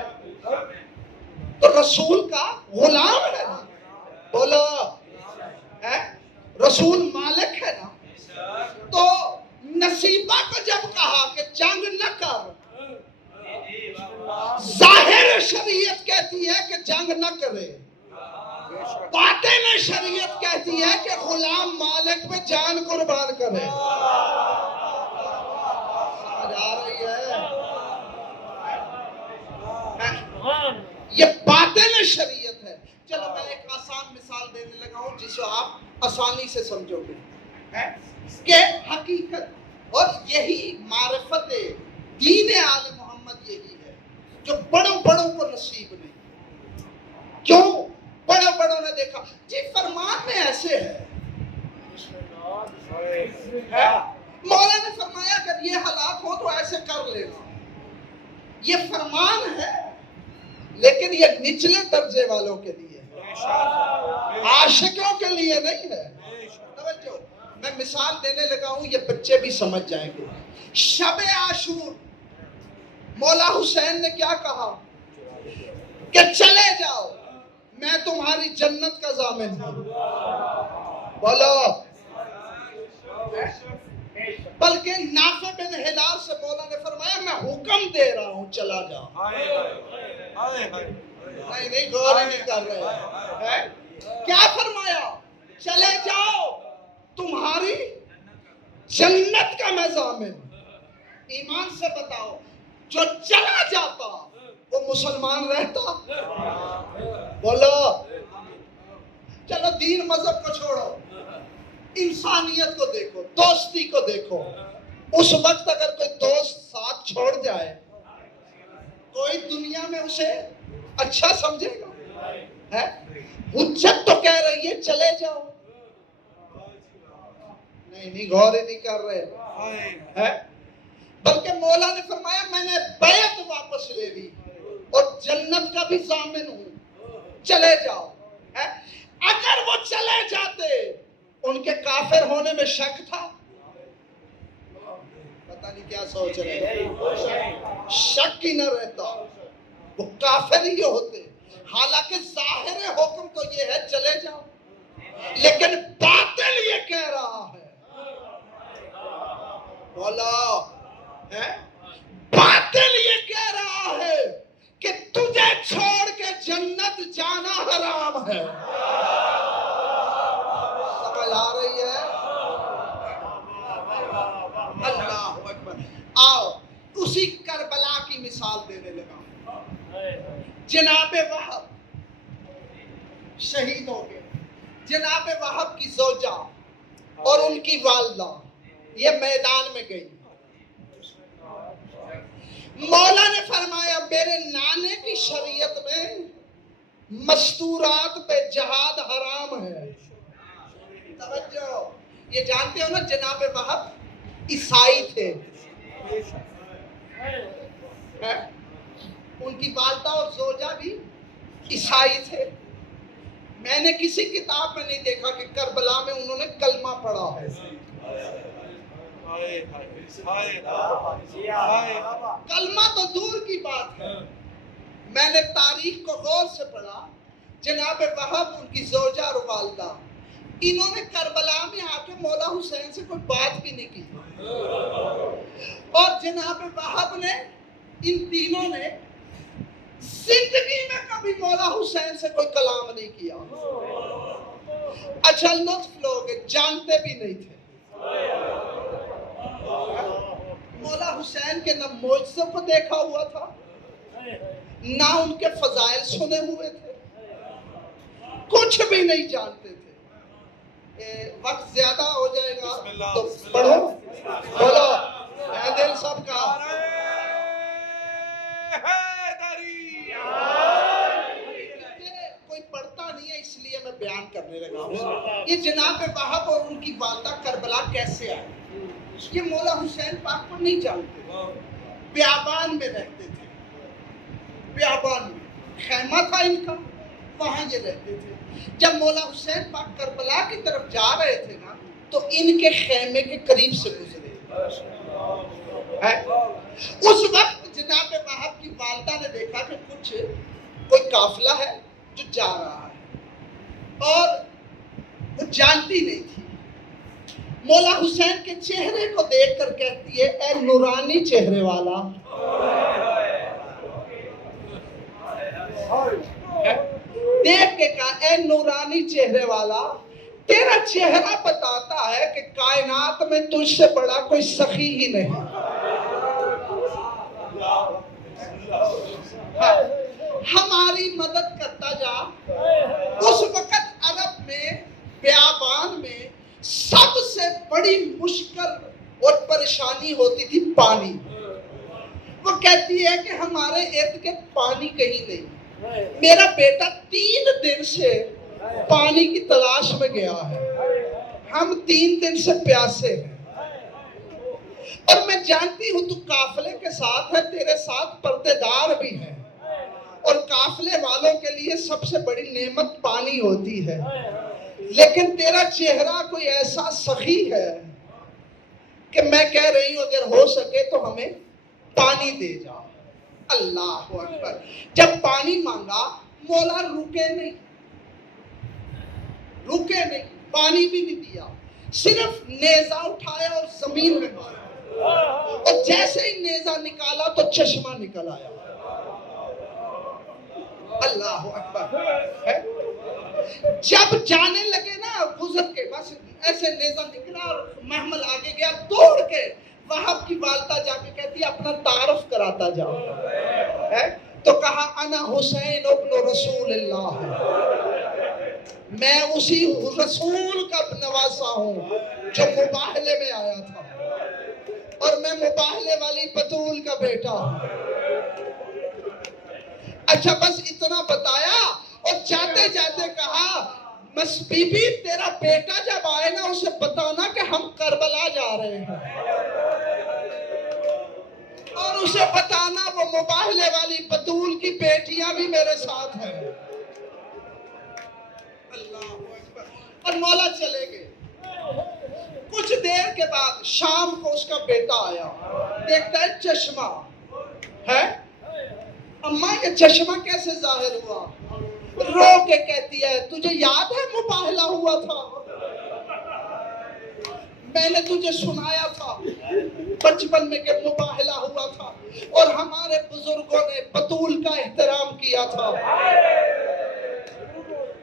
تو رسول کا غلام ہے نا. بولو رسول مالک ہے نا. تو نصیبہ کو جب کہا کہ جنگ نہ کر، ظاہر شریعت کہتی ہے کہ جنگ نہ کرے، باطن شریعت کہتی ہے کہ غلام مالک پہ جان قربان کرے. سمجھ آ رہی ہے؟ یہ باطن شریعت ہے. چلو میں ایک آسان مثال دینے لگا ہوں جس کو آپ آسانی سے سمجھو گے کہ حقیقت اور یہی معرفت دین آل محمد یہی ہے جو بڑوں بڑوں کو نصیب نہیں. کیوں؟ بڑوں بڑوں نے دیکھا جی فرمان میں ایسے ہے. مولا نے فرمایا اگر یہ حالات ہو تو ایسے کر لینا. یہ فرمان ہے لیکن یہ نچلے درجے والوں کے لیے ہے، عاشقوں کے لیے نہیں ہے. توجہ، میں مثال دینے لگا ہوں یہ بچے بھی سمجھ جائیں گے. شب عاشور مولا حسین نے کیا کہا کہ چلے جاؤ میں تمہاری جنت کا ضامن ہوں. بولو. بلکہ نافع بن ہلال سے مولا نے فرمایا میں حکم دے رہا ہوں چلا جاؤ. نہیں غور نہیں کر رہے. کیا فرمایا؟ چلے جاؤ تمہاری جنت کا میں ضامن. ایمان سے بتاؤ جو چلا جاتا وہ مسلمان رہتا؟ بولو. چلو دین مذہب کو چھوڑو، انسانیت کو دیکھو، دوستی کو دیکھو. اس وقت اگر کوئی دوست ساتھ چھوڑ جائے کوئی دنیا میں اسے اچھا سمجھے گا؟ حجت تو کہہ رہی ہے چلے جاؤ. نہیں غور ہی نہیں کر رہے. بلکہ مولا نے فرمایا میں نے بیعت واپس لے لی اور جنت کا بھی ضامن ہوں، چلے جاؤ. اگر وہ چلے جاتے ان کے کافر ہونے میں شک تھا؟ پتہ نہیں کیا سوچ رہے. شک ہی نہ رہتا، وہ کافر ہی ہوتے. حالانکہ ظاہر حکم تو یہ ہے چلے جاؤ، لیکن باطل یہ کہہ رہا ہے. بولو. باطل یہ کہہ رہا ہے کہ تجھے چھوڑ کے جنت جانا حرام ہے. سمجھ آ رہی ہے؟ اللہ اکبر. آؤ اسی کربلا کی مثال دینے لگا. جناب وہب شہید ہو گئے. جناب وہب کی زوجہ اور ان کی والدہ یہ میدان میں گئی. مولا نے فرمایا میرے نانے کی شریعت میں مستورات پہ جہاد حرام ہے. توجہ، یہ جانتے ہو نا جناب وہب عیسائی تھے. ان کی والدہ اور زوجہ بھی عیسائی تھے. میں نے کسی کتاب میں نہیں دیکھا کہ کربلا میں انہوں نے کلمہ پڑھا ہے. کلمہ تو دور کی بات ہے. میں نے تاریخ کو غور سے پڑھا. جناب وہب ان کی زوجہ اور والدہ انہوں نے کربلا میں آ کے مولا حسین سے کوئی بات بھی نہیں کی. اور جناب وہب نے ان تینوں نے زندگی میں کبھی مولا حسین سے کوئی کلام نہیں کیا. اچھا لطف لوگ جانتے بھی نہیں تھے. مولا حسین کے نہ معجزوں کو دیکھا ہوا تھا نہ ان کے فضائل سنے ہوئے تھے، کچھ بھی نہیں جانتے تھے. وقت زیادہ ہو جائے گا تو پڑھو. بولو دل سب کا کوئی پڑھتا نہیں ہے اس بیان کرنے لگا یہ جناب وہاب اور ان کی والدہ کربلا کیسے آئے. یہ مولا حسین پاک کو نہیں جانتے. بیابان میں رہتے تھے. بیابان میں خیمہ تھا ان کا, وہاں یہ رہتے تھے. جب مولا حسین پاک کربلا کی طرف جا رہے تھے نا تو ان کے خیمے کے قریب سے گزرے. اس وقت جناب وہاب کی والدہ نے دیکھا کہ کوئی قافلہ ہے جو جا رہا ہے اور وہ جانتی نہیں تھی. مولا حسین کے چہرے کو دیکھ کر کہتی ہے اے نورانی چہرے والا, دیکھ کے کہا اے نورانی چہرے والا, تیرا چہرہ بتاتا ہے کہ کائنات میں تجھ سے بڑا کوئی سخی ہی نہیں. ہماری مدد کرتا جا. اس وقت عرب میں بیابان میں سب سے بڑی مشکل اور پریشانی ہوتی تھی پانی. وہ کہتی ہے کہ ہمارے ارد گرد پانی کہیں نہیں. میرا بیٹا 3 دن سے پانی کی تلاش میں گیا ہے, ہم 3 دن سے پیاسے ہیں. اور میں جانتی ہوں تو قافلے کے ساتھ ہے, تیرے ساتھ پردے دار بھی ہیں, اور قافلے والوں کے لیے سب سے بڑی نعمت پانی ہوتی ہے. لیکن تیرا چہرہ کوئی ایسا سخی ہے کہ میں کہہ رہی ہوں اگر ہو سکے تو ہمیں پانی دے جا. اللہ اکبر. جب پانی مانگا مولا رکے نہیں, پانی بھی نہیں دیا, صرف نیزہ اٹھایا اور زمین میں مارا, اور جیسے ہی نیزہ نکالا تو چشمہ نکل آیا. اللہ اکبر. جب جانے لگے نا گزر کے, بس ایسے نیزہ نکلا اور محمل آگے گیا, دوڑ کے وہاب کی والدہ جا کے کہتی ہے اپنا تعارف کراتا جاؤ. تو کہا انا حسین ابن رسول اللہ, میں اسی رسول کا نواسا ہوں جو مباہلے میں آیا تھا, اور میں مباہلے والی بطول کا بیٹا ہوں. اچھا بس اتنا بتایا, اور جاتے جاتے کہا بس بی بی تیرا بیٹا جب آئے نا اسے بتانا کہ ہم کربلا جا رہے ہیں, اور اسے بتانا وہ مباہلے والی بطول کی بیٹیاں بھی میرے ساتھ ہیں. اللہ اکبر. اور مولا چلے گئے. کچھ دیر کے بعد شام کو اس کا بیٹا آیا, دیکھتا ہے چشمہ ہے. اماں یہ چشمہ کیسے ظاہر ہوا؟ رو کے کہتی ہے تجھے یاد ہے مباہلہ ہوا تھا, میں نے تجھے سنایا تھا بچپن میں کہ مباہلہ ہوا تھا, اور ہمارے بزرگوں نے بطول کا احترام کیا تھا.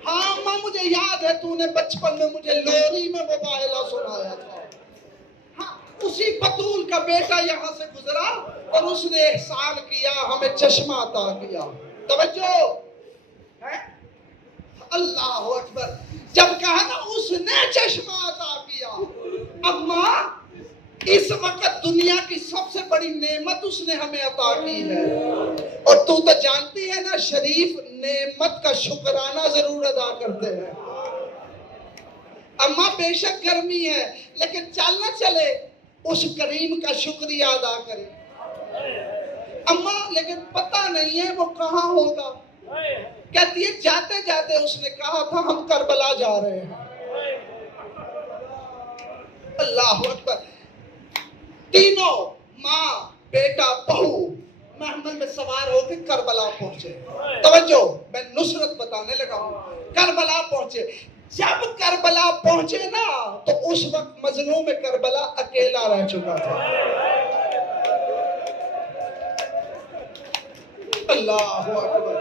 ہاں ماں مجھے یاد ہے تو نے بچپن میں مجھے لوری میں مباہلہ سنایا تھا. ہاں اسی بطول کا بیٹا یہاں سے گزرا اور اس نے احسان کیا, ہمیں چشمہ عطا کیا. توجہ ہے. اللہ اکبر. جب کہا نا اس نے چشمہ عطا کیا, اب ماں اس وقت دنیا کی سب سے بڑی نعمت اس نے ہمیں عطا کی ہے, اور تو جانتی ہے نا شریف نعمت کا شکرانہ ضرور ادا کرتے ہیں. اماں بے شک گرمی ہے لیکن چلنا چلے اس کریم کا شکریہ ادا کریں. اماں لیکن پتہ نہیں ہے وہ کہاں ہوگا. کہتی ہے جاتے جاتے اس نے کہا تھا ہم کربلا جا رہے ہیں. اللہ اکبر. تینوں ماں بیٹا بہو محمل میں سوار ہو کے کربلا پہنچے. توجہ میں نصرت بتانے لگا ہوں. کربلا پہنچے. جب کربلا پہنچے نا تو اس وقت مظلوم کربلا اکیلا رہ چکا تھا. اللہ اکبر.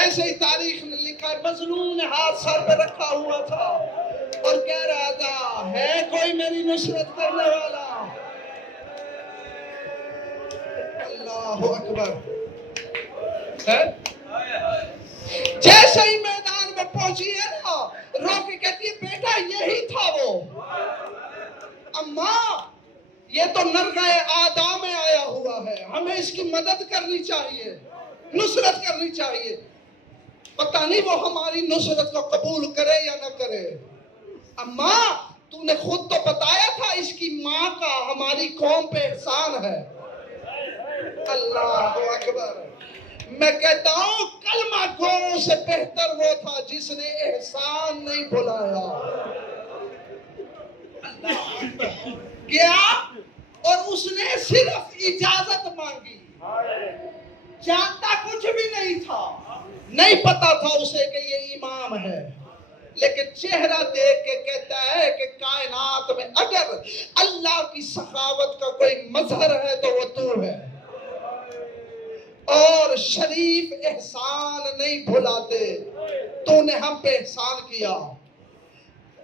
ایسے ہی تاریخ نے لکھا ہے مظلوم نے ہاتھ سر پہ رکھا ہوا تھا اور کہہ رہا تھا ہے کوئی میری نصرت کرنے والا. اللہ اکبر. جیسے ہی میدان میں پہنچی ہے نا رو کے کہتی ہے بیٹا یہی تھا وہ. اماں یہ تو نرگہ آدھا میں آیا ہوا ہے, ہمیں اس کی مدد کرنی چاہیے. نصرت کرنی چاہیے. پتہ نہیں وہ ہماری نصرت کو قبول کرے یا نہ کرے. اماں تو نے خود تو بتایا تھا اس کی ماں کا ہماری قوم پہ احسان ہے. اللہ اکبر. میں کہتا ہوں کلمہ گوؤں سے بہتر وہ تھا جس نے احسان نہیں بھلایا. گیا اور اس نے صرف اجازت مانگی. جانتا کچھ بھی نہیں تھا, نہیں پتا تھا اسے کہ یہ امام ہے, لیکن چہرہ دیکھ کے کہتا ہے کہ کائنات میں اگر اللہ کی سخاوت کا کوئی مظہر ہے تو وہ تو ہے. اور شریف احسان نہیں بھلاتے. تو نے ہم پہ احسان کیا.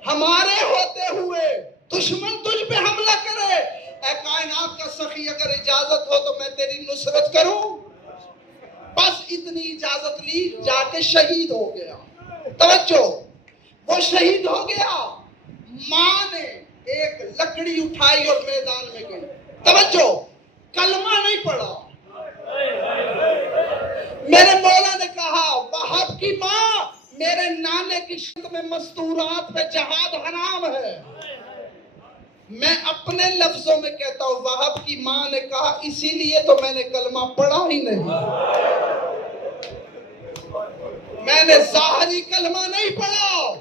ہمارے ہوتے ہوئے دشمن تجھ پہ حملہ کرے, اے کائنات کا سخی اگر اجازت ہو تو میں تیری نصرت کروں. بس اتنی اجازت لی, جا کے شہید ہو گیا. توجہ, وہ شہید ہو گیا. ماں نے ایک لکڑی اٹھائی اور میدان میں گئی. توجہ, کلمہ نہیں پڑھا. میرے مولا نے کہا وہاب کی ماں, میرے نانے کی شد میں مستورات پہ جہاد حرام ہے. میں اپنے لفظوں میں کہتا ہوں وہاب کی ماں نے کہا اسی لیے تو میں نے کلمہ پڑھا ہی نہیں. میں نے ظاہری کلمہ نہیں پڑھا,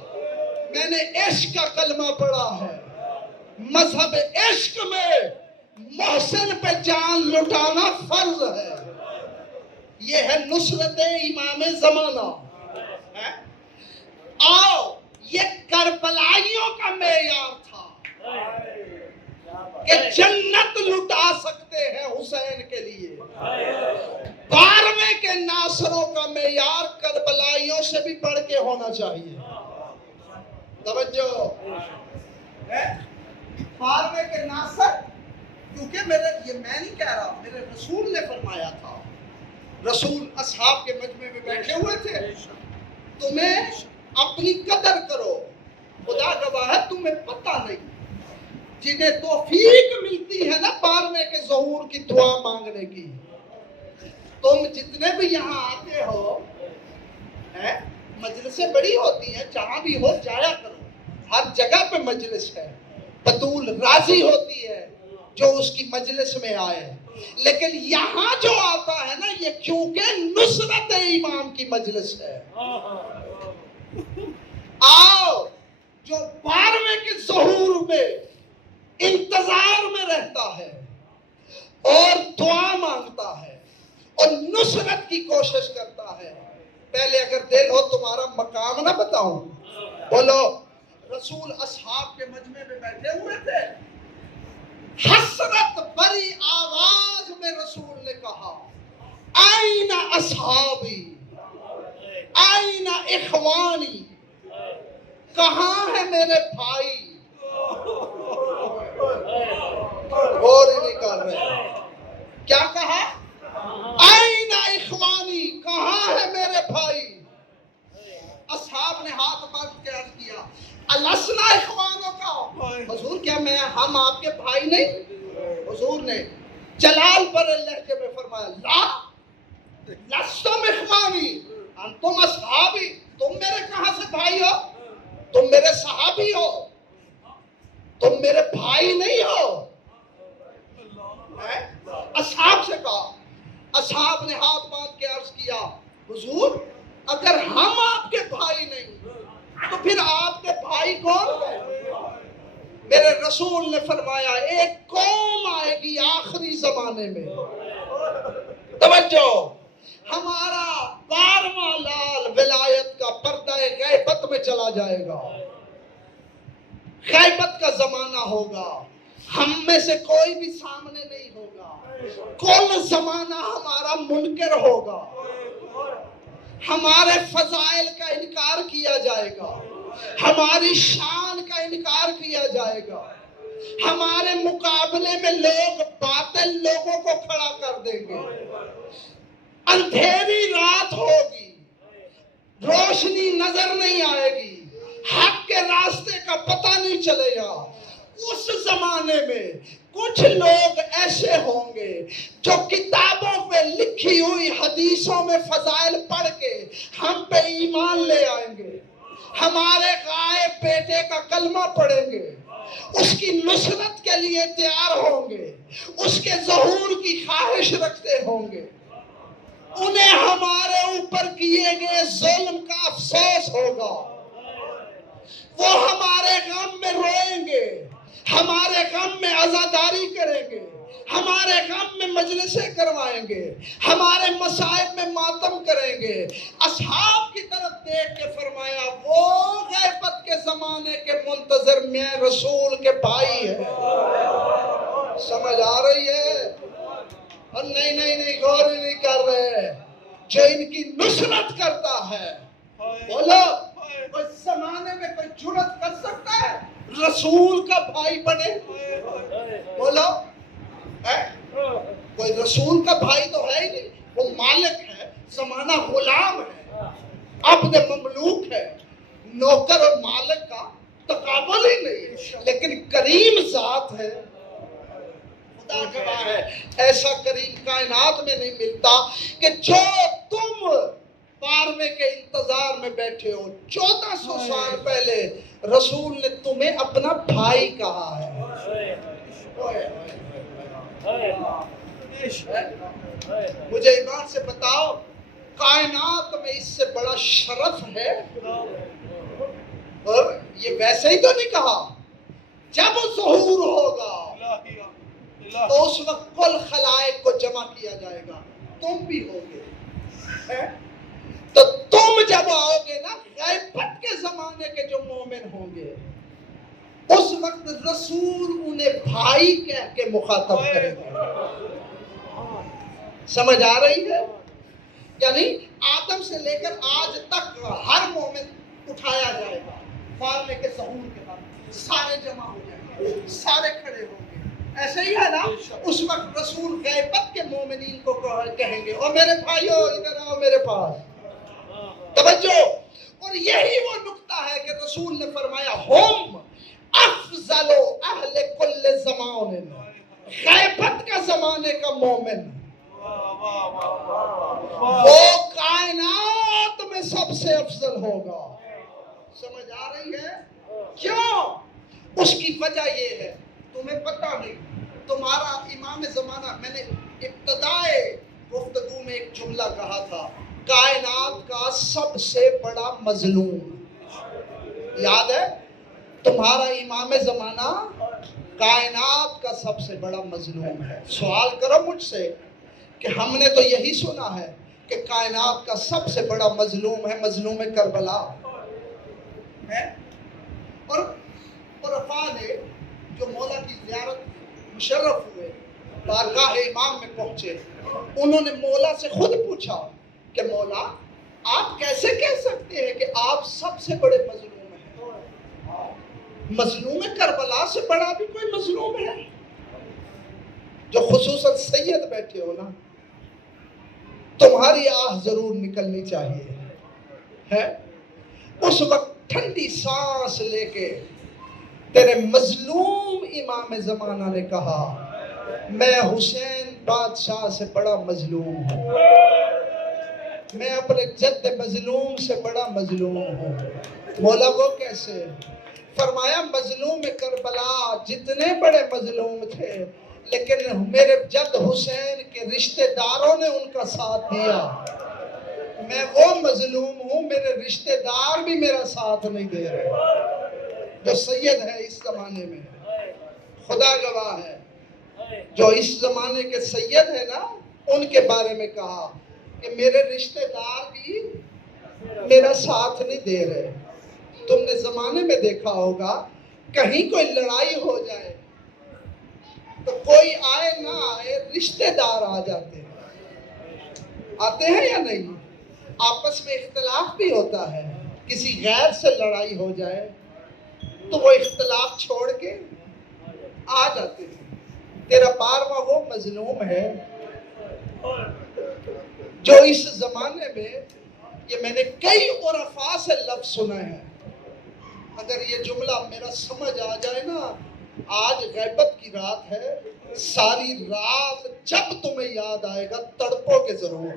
میں نے عشق کا کلمہ پڑھا ہے. مذہب عشق میں محسن پہ جان لٹانا فرض ہے. یہ ہے نصرت امام زمانہ. آؤ, یہ کربلائیوں کا معیار تھا کہ جنت لٹا سکتے ہیں حسین کے لیے. 12ویں کے ناصروں کا معیار کربلائیوں سے بھی بڑھ کے ہونا چاہیے. توجہ, 12ویں کے ناصر, کیونکہ یہ میں نہیں کہہ رہا, میرے رسول نے فرمایا تھا. رسول اصحاب کے مجمع میں بیٹھے ہوئے تھے. تمہیں اپنی قدر کرو, خدا گواہ ہے تمہیں پتہ نہیں. جنہیں توفیق ملتی ہے نا 12ویں کے ظہور کی دعا مانگنے کی, تم جتنے بھی یہاں آتے ہو, مجلسیں بڑی ہوتی ہیں, جہاں بھی ہو جایا کرو. ہر جگہ پہ مجلس ہے. بطول راضی ہوتی ہے جو اس کی مجلس میں آئے, لیکن یہاں جو آتا ہے نا یہ کیونکہ نصرت امام کی مجلس ہے. آؤ, جو 12ویں کے ظہور میں انتظار میں رہتا ہے اور دعا مانگتا ہے اور نصرت کی کوشش کرتا ہے. پہلے اگر دل ہو تمہارا مقام نہ بتاؤں, بولو. رسول اصحاب کے مجمع میں بیٹھے ہوئے تھے. حسرت بری آواز میں رسول نے کہا آئین اصحابی, آئین اخوانی, کہاں ہے میرے بھائی. غور ہی نہیں کر رہے. کیا کہا؟ آئین اخوانی, کہاں ہے میرے بھائی. اصحاب نے ہاتھ باندھ کے عرض کیا الاسنا اخوانوں کا, حضور کیا ہم آپ کے بھائی نہیں؟ حضور نے جلال پر لہجے میں فرمایا لا لستم اخوانی انتم اصحابی, تم میرے کہاں سے بھائی ہو, تم میرے صحابی ہو, تم میرے بھائی نہیں ہو. اصحاب سے کہا. اصحاب نے ہاتھ باندھ کے عرض کیا حضور اگر ہم آپ کے بھائی نہیں تو پھر آپ کے بھائی کون ہیں؟ میرے رسول نے فرمایا ایک قوم آئے گی آخری زمانے میں. توجہ, ہمارا 12واں لال ولایت کا پردہ غیبت میں چلا جائے گا. غیبت کا زمانہ ہوگا, ہم میں سے کوئی بھی سامنے نہیں ہوگا. کل زمانہ ہمارا منکر ہوگا. ہمارے فضائل کا انکار کیا جائے گا, ہماری شان کا انکار کیا جائے گا. ہمارے مقابلے میں لوگ باطل لوگوں کو کھڑا کر دیں گے. اندھیری رات ہوگی, روشنی نظر نہیں آئے گی, حق کے راستے کا پتہ نہیں چلے گا. اس زمانے میں کچھ لوگ ایسے ہوں گے جو کتابوں پہ لکھی ہوئی حدیثوں میں فضائل پڑھ کے ہم پہ ایمان لے آئیں گے، ہمارے غائب بیٹے کا کلمہ پڑھیں گے، اس کی نصرت کے لیے تیار ہوں گے، اس کے ظہور کی خواہش رکھتے ہوں گے۔ انہیں ہمارے اوپر کیے گئے ظلم کا افسوس ہوگا، وہ ہمارے غم میں روئیں گے، ہمارے غم میں عزاداری کریں گے، ہمارے غم میں مجلسیں کروائیں گے، ہمارے مصائب میں ماتم کریں گے۔ اصحاب کی طرف دیکھ کے فرمایا وہ غیبت کے زمانے کے منتظر میں رسول کے بھائی ہے۔ سمجھ آ رہی ہے؟ اور نہیں غور ہی نہیں کر رہے، جو ان کی نصرت کرتا ہے، بولو کوئی زمانے میں کوئی جرات کر سکتا ہے رسول کا بھائی بنے؟ بولو کوئی رسول کا بھائی تو ہے ہی نہیں، وہ مالک ہے، زمانہ غلام ہے، عبد مملوک ہے، نوکر اور مالک کا تقابل ہی نہیں، لیکن کریم ذات ہے، خدا گواہ ہے، ایسا کریم کائنات میں نہیں ملتا کہ جو تم پاروے کے انتظار میں بیٹھے ہو، 1400 سال پہلے رسول نے تمہیں اپنا بھائی کہا ہے۔ مجھے ایمان سے بتاؤ کائنات میں اس سے بڑا شرف ہے؟ اور یہ ویسے ہی تو نہیں کہا، جب ظہور ہوگا تو اس وقت کل خلائق کو جمع کیا جائے گا، تم بھی ہوگے، تو تم جب آؤ گے نا غیبت کے زمانے کے جو مومن ہوں گے، اس وقت رسول انہیں بھائی کہہ کے مخاطب کریں گے۔ سمجھ آ رہی ہے؟ یعنی آدم سے لے کر آج تک ہر مومن اٹھایا جائے گا، فارنے کے ظہور کے بعد سارے جمع ہو جائیں گے، سارے کھڑے ہوں گے، ایسے ہی ہے نا؟ اس وقت رسول غیبت کے مومنین کو کہیں گے، او میرے بھائیو ادھر آؤ میرے پاس، توجہ۔ اور یہی وہ نقطہ ہے کہ رسول نے فرمایا ہم افضل اہل کل زمان، غیبت کا زمانے کا مومن وہ کائنات میں سب سے افضل ہوگا۔ سمجھ آ رہی ہے؟ کیوں؟ اس کی وجہ یہ ہے، تمہیں پتہ نہیں، تمہارا امام زمانہ، میں نے ابتدائے گفتگو میں ایک جملہ کہا تھا، کائنات کا سب سے بڑا مظلوم، یاد ہے؟ تمہارا امام زمانہ کائنات کا سب سے بڑا مظلوم ہے۔ سوال کرو مجھ سے کہ ہم نے تو یہی سنا ہے کہ کائنات کا سب سے بڑا مظلوم ہے مظلوم کربلا ہے، اور عرفاء نے جو مولا کی زیارت مشرف ہوئے، بارگاہ امام میں پہنچے، انہوں نے مولا سے خود پوچھا کہ مولا آپ کیسے کہہ سکتے ہیں کہ آپ سب سے بڑے مظلوم ہیں؟ مظلوم کربلا سے بڑا بھی کوئی مظلوم ہے؟ جو خصوصاً سید بیٹھے ہو نا، تمہاری آہ ضرور نکلنی چاہیے ہے۔ اس وقت ٹھنڈی سانس لے کے تیرے مظلوم امام زمانہ نے کہا میں حسین بادشاہ سے بڑا مظلوم ہوں، میں اپنے جد مظلوم سے بڑا مظلوم ہوں۔ مولا وہ کیسے؟ فرمایا مظلوم کربلا جتنے بڑے مظلوم تھے، لیکن میرے جد حسین کے رشتہ داروں نے ان کا ساتھ دیا، میں وہ مظلوم ہوں، میرے رشتہ دار بھی میرا ساتھ نہیں دے رہے۔ جو سید ہے اس زمانے میں، خدا گواہ ہے، جو اس زمانے کے سید ہے نا، ان کے بارے میں کہا کہ میرے رشتہ دار بھی میرا ساتھ نہیں دے رہے۔ تم نے زمانے میں دیکھا ہوگا کہیں کوئی لڑائی ہو جائے تو کوئی آئے نہ آئے رشتہ دار آ جاتے ہیں، آتے ہیں یا نہیں؟ آپس میں اختلاف بھی ہوتا ہے، کسی غیر سے لڑائی ہو جائے تو وہ اختلاف چھوڑ کے آ جاتے ہیں۔ تیرا بارواں وہ مظلوم ہے جو اس زمانے میں، یہ میں نے کئی عرفاء سے لفظ سنا ہے، اگر یہ جملہ میرا سمجھ آ جائے نا آج غیبت کی رات ہے، ساری رات جب تمہیں یاد آئے گا تڑپو کے ضرور۔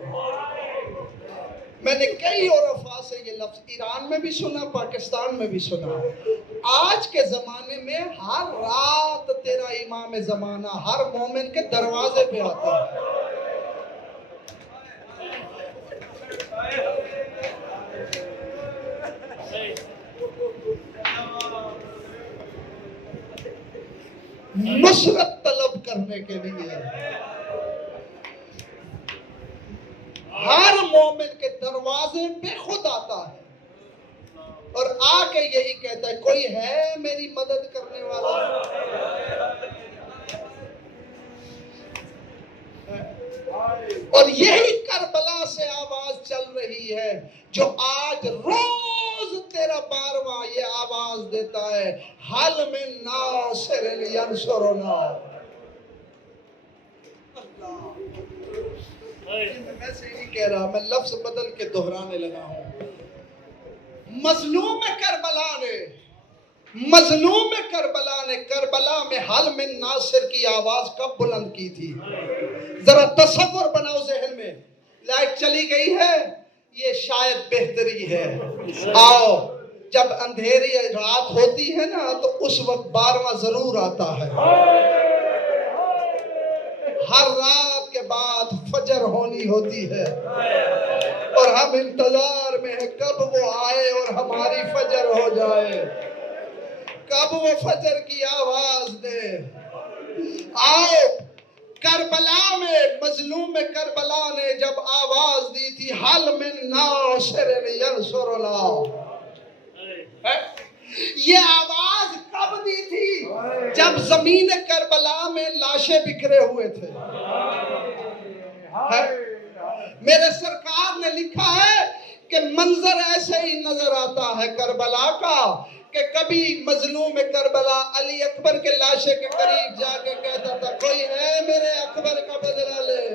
میں نے کئی عرفاء سے یہ لفظ ایران میں بھی سنا، پاکستان میں بھی سنا۔ آج کے زمانے میں ہر رات تیرا امام زمانہ ہر مومن کے دروازے پہ آتا ہے۔ نصرت طلب کرنے کے لیے ہر مومن کے دروازے پہ خود آتا ہے اور آ کے یہی کہتا ہے کوئی ہے میری مدد کرنے والا؟ اور یہی کربلا سے آواز چل رہی ہے جو آج روز تیرا بارواں یہ آواز دیتا ہے، حل من ناصر ینصرنا۔ میں سے نہیں کہہ رہا، میں لفظ بدل کے دہرانے لگا ہوں۔ مظلوم کربلا نے کربلا میں حل من ناصر کی آواز کب بلند کی تھی؟ ذرا تصور بناؤ ذہن میں۔ لائٹ چلی گئی ہے، یہ شاید بہتری ہے۔ آؤ، جب اندھیری رات ہوتی ہے نا تو اس وقت بارواں ضرور آتا ہے۔ ہر رات کے بعد فجر ہونی ہوتی ہے اور ہم انتظار میں ہیں کب وہ آئے اور ہماری فجر ہو جائے، کب وہ فجر کی آواز دے۔ آؤ، کربلا میں مظلوم کربلا نے جب آواز دی تھی حل من ناصر ینصرنا، یہ آواز کب دی تھی؟ جب زمین کربلا میں لاشیں بکھرے ہوئے تھے۔ میرے سرکار نے لکھا ہے کہ منظر ایسے ہی نظر آتا ہے کربلا کا کہ کبھی مظلوم کربلا علی اکبر کے لاشے کے قریب جا کے کہتا تھا کوئی ہے میرے اکبر کا بدلہ لے۔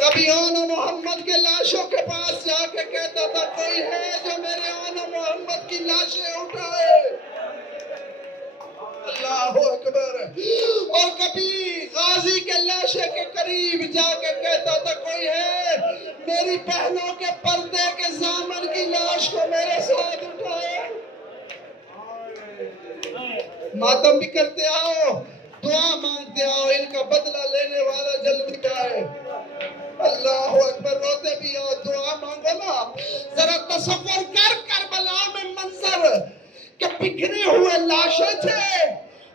کبھی آن محمد کے لاشوں کے پاس جا کے کہتا تھا کوئی ہے جو میرے آن محمد کی لاشیں اٹھائے۔ اللہ اکبر۔ اور کبھی غازی کے لاشے کے قریب جا کے کہتا تھا کوئی ہے میری بہنوں کے پردے کے زامن کی لاش کو میرے ساتھ اٹھائے۔ ماتم بھی کرتے آؤ، دعا مانگتے آؤ، ان کا بدلہ لینے والا جلدی آئے۔ اللہ اکبر۔ روتے بھی آؤ، دعا مانگو نا۔ ذرا تصور کر کربلا میں منظر کہ بکھرے ہوئے لاشیں تھے،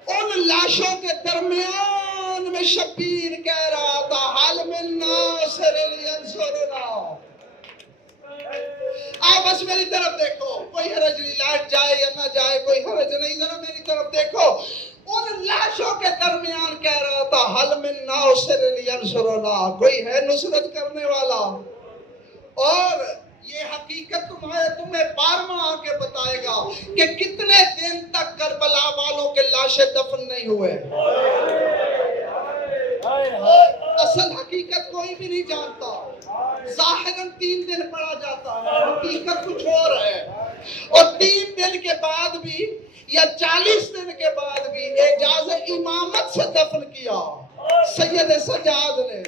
ان لاشوں کے درمیان میں شبیر کہہ رہا تھا حل من ناصر ینصرنا۔ آپ بس میری طرف دیکھو، کوئی حرج نہیں، لائٹ جائے یا نہ جائے کوئی حرج نہیں، ذرا میری طرف دیکھو۔ ان لاشوں کے درمیان کہہ رہا تھا حل من ناصر ینصرنا، کوئی ہے نصرت کرنے والا۔ اور یہ حقیقت تمہیں بارواں آ کے بتائے گا کہ کتنے دن تک کربلا والوں کے لاشیں دفن نہیں ہوئے۔ اصل حقیقت کوئی بھی نہیں جانتا، ظاہراً 3 دن پڑا جاتا ہے، حقیقت کچھ اور ہے۔ اور 3 دن کے بعد بھی یا 40 دن کے بعد بھی اعجاز امامت سے دفن کیا سید سجاد نے،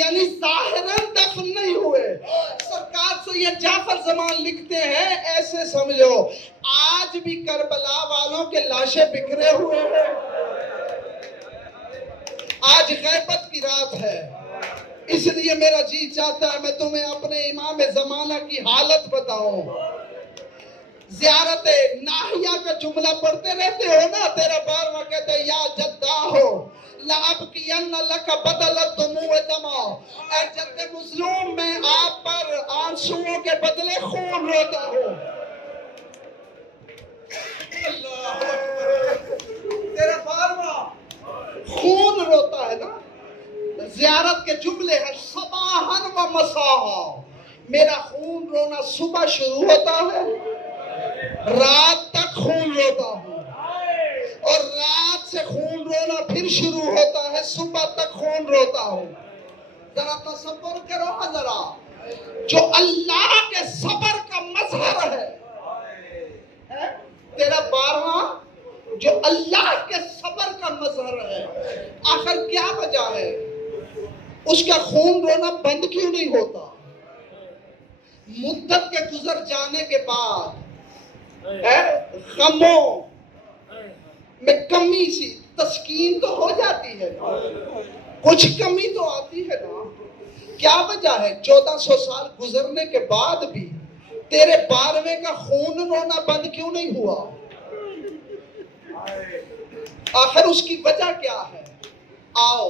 یعنی ظاہراً دفن نہیں ہوئے۔ سرکار سید جعفر زمان لکھتے ہیں ایسے سمجھو آج بھی کربلا والوں کے لاشیں بکھرے ہوئے ہیں۔ آج غیبت کی رات ہے، اس لیے میرا جی چاہتا ہے میں تمہیں اپنے امام زمانہ کی حالت بتاؤں۔ زیارت ناحیہ کا جملہ پڑھتے رہتے ہو نا، تیرا بارواں کہتا ہے یا جدہ ہو لَأَبْقِيَنَّ لَكَ بَدَلَ الدُّمُوعِ دَمًا، اے جد مظلوم میں آپ پر آنسوؤں کے بدلے خون روتا ہوں۔ اللہ اکبر۔ تیرا بارواں خون روتا ہے نا۔ زیارت کے جملے ہیں صباحاً و مساءً، میرا خون رونا صبح شروع ہوتا ہے، رات تک خون روتا ہوں، اور رات سے خون رونا پھر شروع ہوتا ہے، صبح تک خون روتا ہوں۔ ذرا تصور کرو ذرا، جو اللہ کے صبر کا مظہر ہے، تیرا اللہ کے صبر کا مظہر ہے. آخر کیا وجہ ہے؟ اس کا خون رونا بند کیوں نہیں ہوتا؟ مدت کے گزر جانے کے بعد غموں میں کمی سی تسکین تو ہو جاتی ہے نا، کچھ کمی تو آتی ہے نا. کیا وجہ ہے 1400 سال گزرنے کے بعد بھی تیرے 12ویں کا خون رونا بند کیوں نہیں ہوا؟ آخر اس کی وجہ کیا ہے؟ آؤ،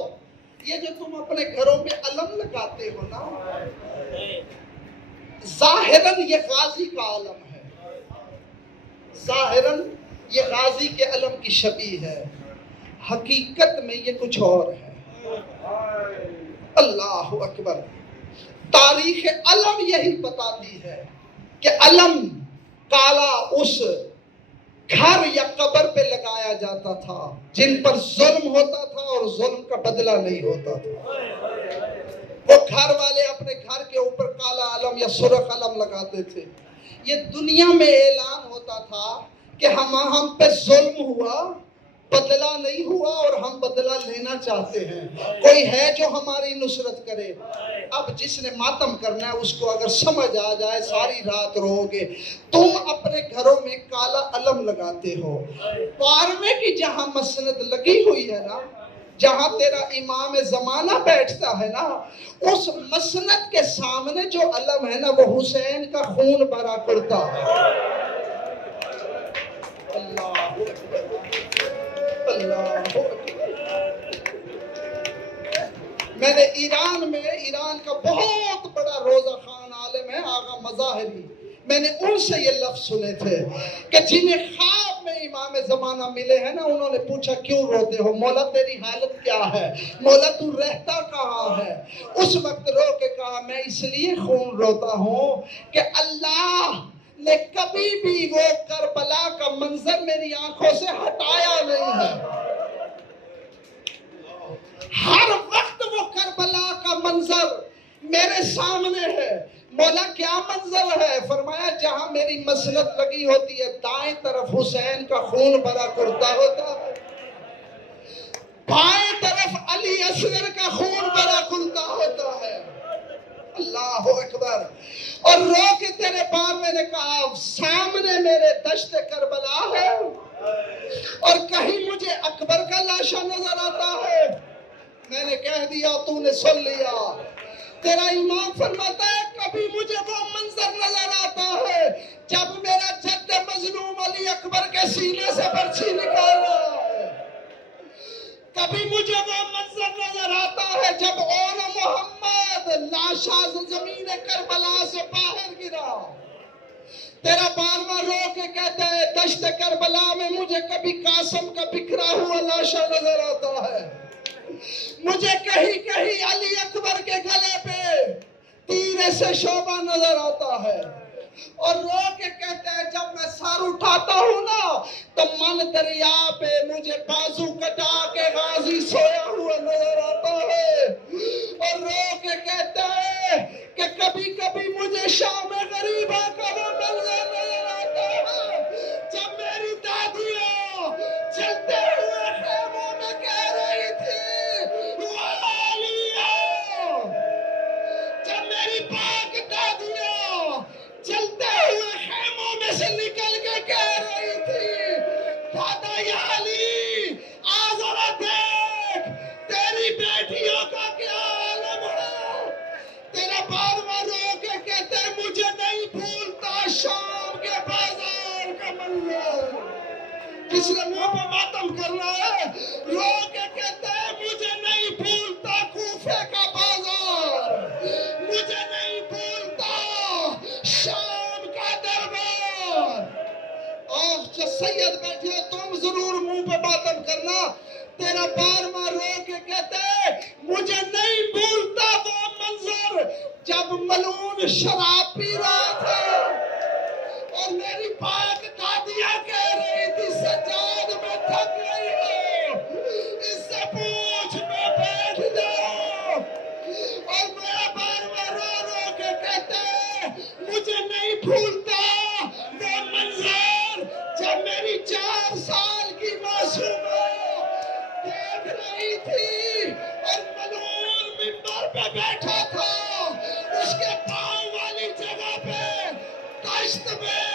یہ جو تم اپنے گھروں میں علم لگاتے ہو نا، ظاہراً یہ غازی کا علم ہے، ظاہراً یہ غازی کے علم کی شبیہ ہے، حقیقت میں یہ کچھ اور ہے. اللہ اکبر. تاریخ علم یہی بتاتی ہے کہ علم کالا اس گھر یا قبر پہ لگایا جاتا تھا جن پر ظلم ہوتا تھا اور ظلم کا بدلہ نہیں ہوتا تھا. وہ گھر والے اپنے گھر کے اوپر کالا علم یا سرخ علم لگاتے تھے. یہ دنیا میں اعلان ہوتا تھا کہ ہم پہ ظلم ہوا، بدلہ نہیں ہوا اور ہم بدلہ لینا چاہتے ہیں. کوئی ہے جو ہماری نصرت کرے؟ اب جس نے ماتم کرنا ہے اس کو اگر سمجھ آ جائے ساری رات رو گے. تم اپنے گھروں میں کالا علم لگاتے ہو. 12ویں کی جہاں مسند لگی ہوئی ہے نا، جہاں تیرا امام زمانہ بیٹھتا ہے نا، اس مسند کے سامنے جو علم ہے نا وہ حسین کا خون بھرا کرتا ہے. اللہ اللہ. میں نے ایران کا بہت بڑا روزہ خان عالم ہے آغا مظاہری، میں نے ان سے یہ لفظ سنے تھے کہ جنہیں خواب میں امام زمانہ ملے ہیں نا، انہوں نے پوچھا کیوں روتے ہو مولا، تیری حالت کیا ہے مولا، تو رہتا کہاں ہے؟ اس وقت رو کے کہا میں اس لیے خون روتا ہوں کہ اللہ نے کبھی بھی وہ کربلا کا منظر میری آنکھوں سے ہٹایا نہیں ہے. ہر وقت وہ کربلا کا منظر میرے سامنے ہے. مولا کیا منظر ہے؟ فرمایا جہاں میری مسند لگی ہوتی ہے دائیں طرف حسین کا خون بھرا کرتا ہوتا ہے، بائیں طرف علی اصغر کا خون بھرا کرتا ہوتا ہے. اللہ اکبر. اور رو کے تیرے باپ میں نے کہا سامنے میرے دشت کربلا ہے اور کہیں مجھے اکبر کا لاشا نظر آتا ہے. میں نے کہہ دیا تو نے سن لیا. تیرا امام فرماتا ہے کبھی مجھے وہ منظر نظر آتا ہے جب میرا جد مظلوم علی اکبر کے سینے سے برچھی نکال رہا ہے، کبھی مجھے وہ منظر نظر آتا ہے جب اول محمد لاشا زمین کربلا سے باہر گرا. تیرا بارواں رو کے کہتا ہے دشت کربلا میں مجھے کبھی قاسم کا بکھرا ہوا لاشا نظر آتا ہے، مجھے کہیں کہیں علی اکبر کے گلے پہ تیرے سے شعبہ نظر آتا ہے. اور رو کے کہتے ہیں جب میں سر اٹھاتا ہوں نا تو من دریا پہ مجھے بازو کٹا کے غازی سویا ہوا نظر آتا ہے. اور رو کے کہتے ہیں کہ کبھی کبھی مجھے شام غریبہ کا وہ منظر نظر آتا ہے جب میری دادیاں چلتے ہوئے خیموں میں کہہ رہی تھی والیاں، جب میری پاک دادیاں چلتے ہوئے خیموں میں سے نکل کے کہہ رہی تھی دادا یا علی آ ذرا دیکھ تیری بیٹیوں کا کیا عالم ہے. تیرا بارواں رو کے کہتے ہیں مجھے نہیں بھولتا شام کے بازار کا منظر. کس نے منہ پہ ماتم کرنا ہے؟ رو کے کہتے ہیں مجھے نہیں بھولتا کوفے کا بازار، مجھے نہیں بھولتا شام کا دربار. اور جو سید بیٹھے ہو تم ضرور منہ پہ ماتم کرنا. تیرا بارواں رو کے کہتے ہیں مجھے نہیں بھولتا وہ منظر جب ملعون شراب پی رہا تھا اور میری پاک دادیاں کہہ رہی تھی سجاد میں تھک گئی ہو اس سے پوچھ میں بیٹھ جاؤ. اور میرا بارواں رو رو کے کہتے ہیں مجھے نہیں بھولتا وہ منظر جب میری 4 سال کی معصوم دشت میں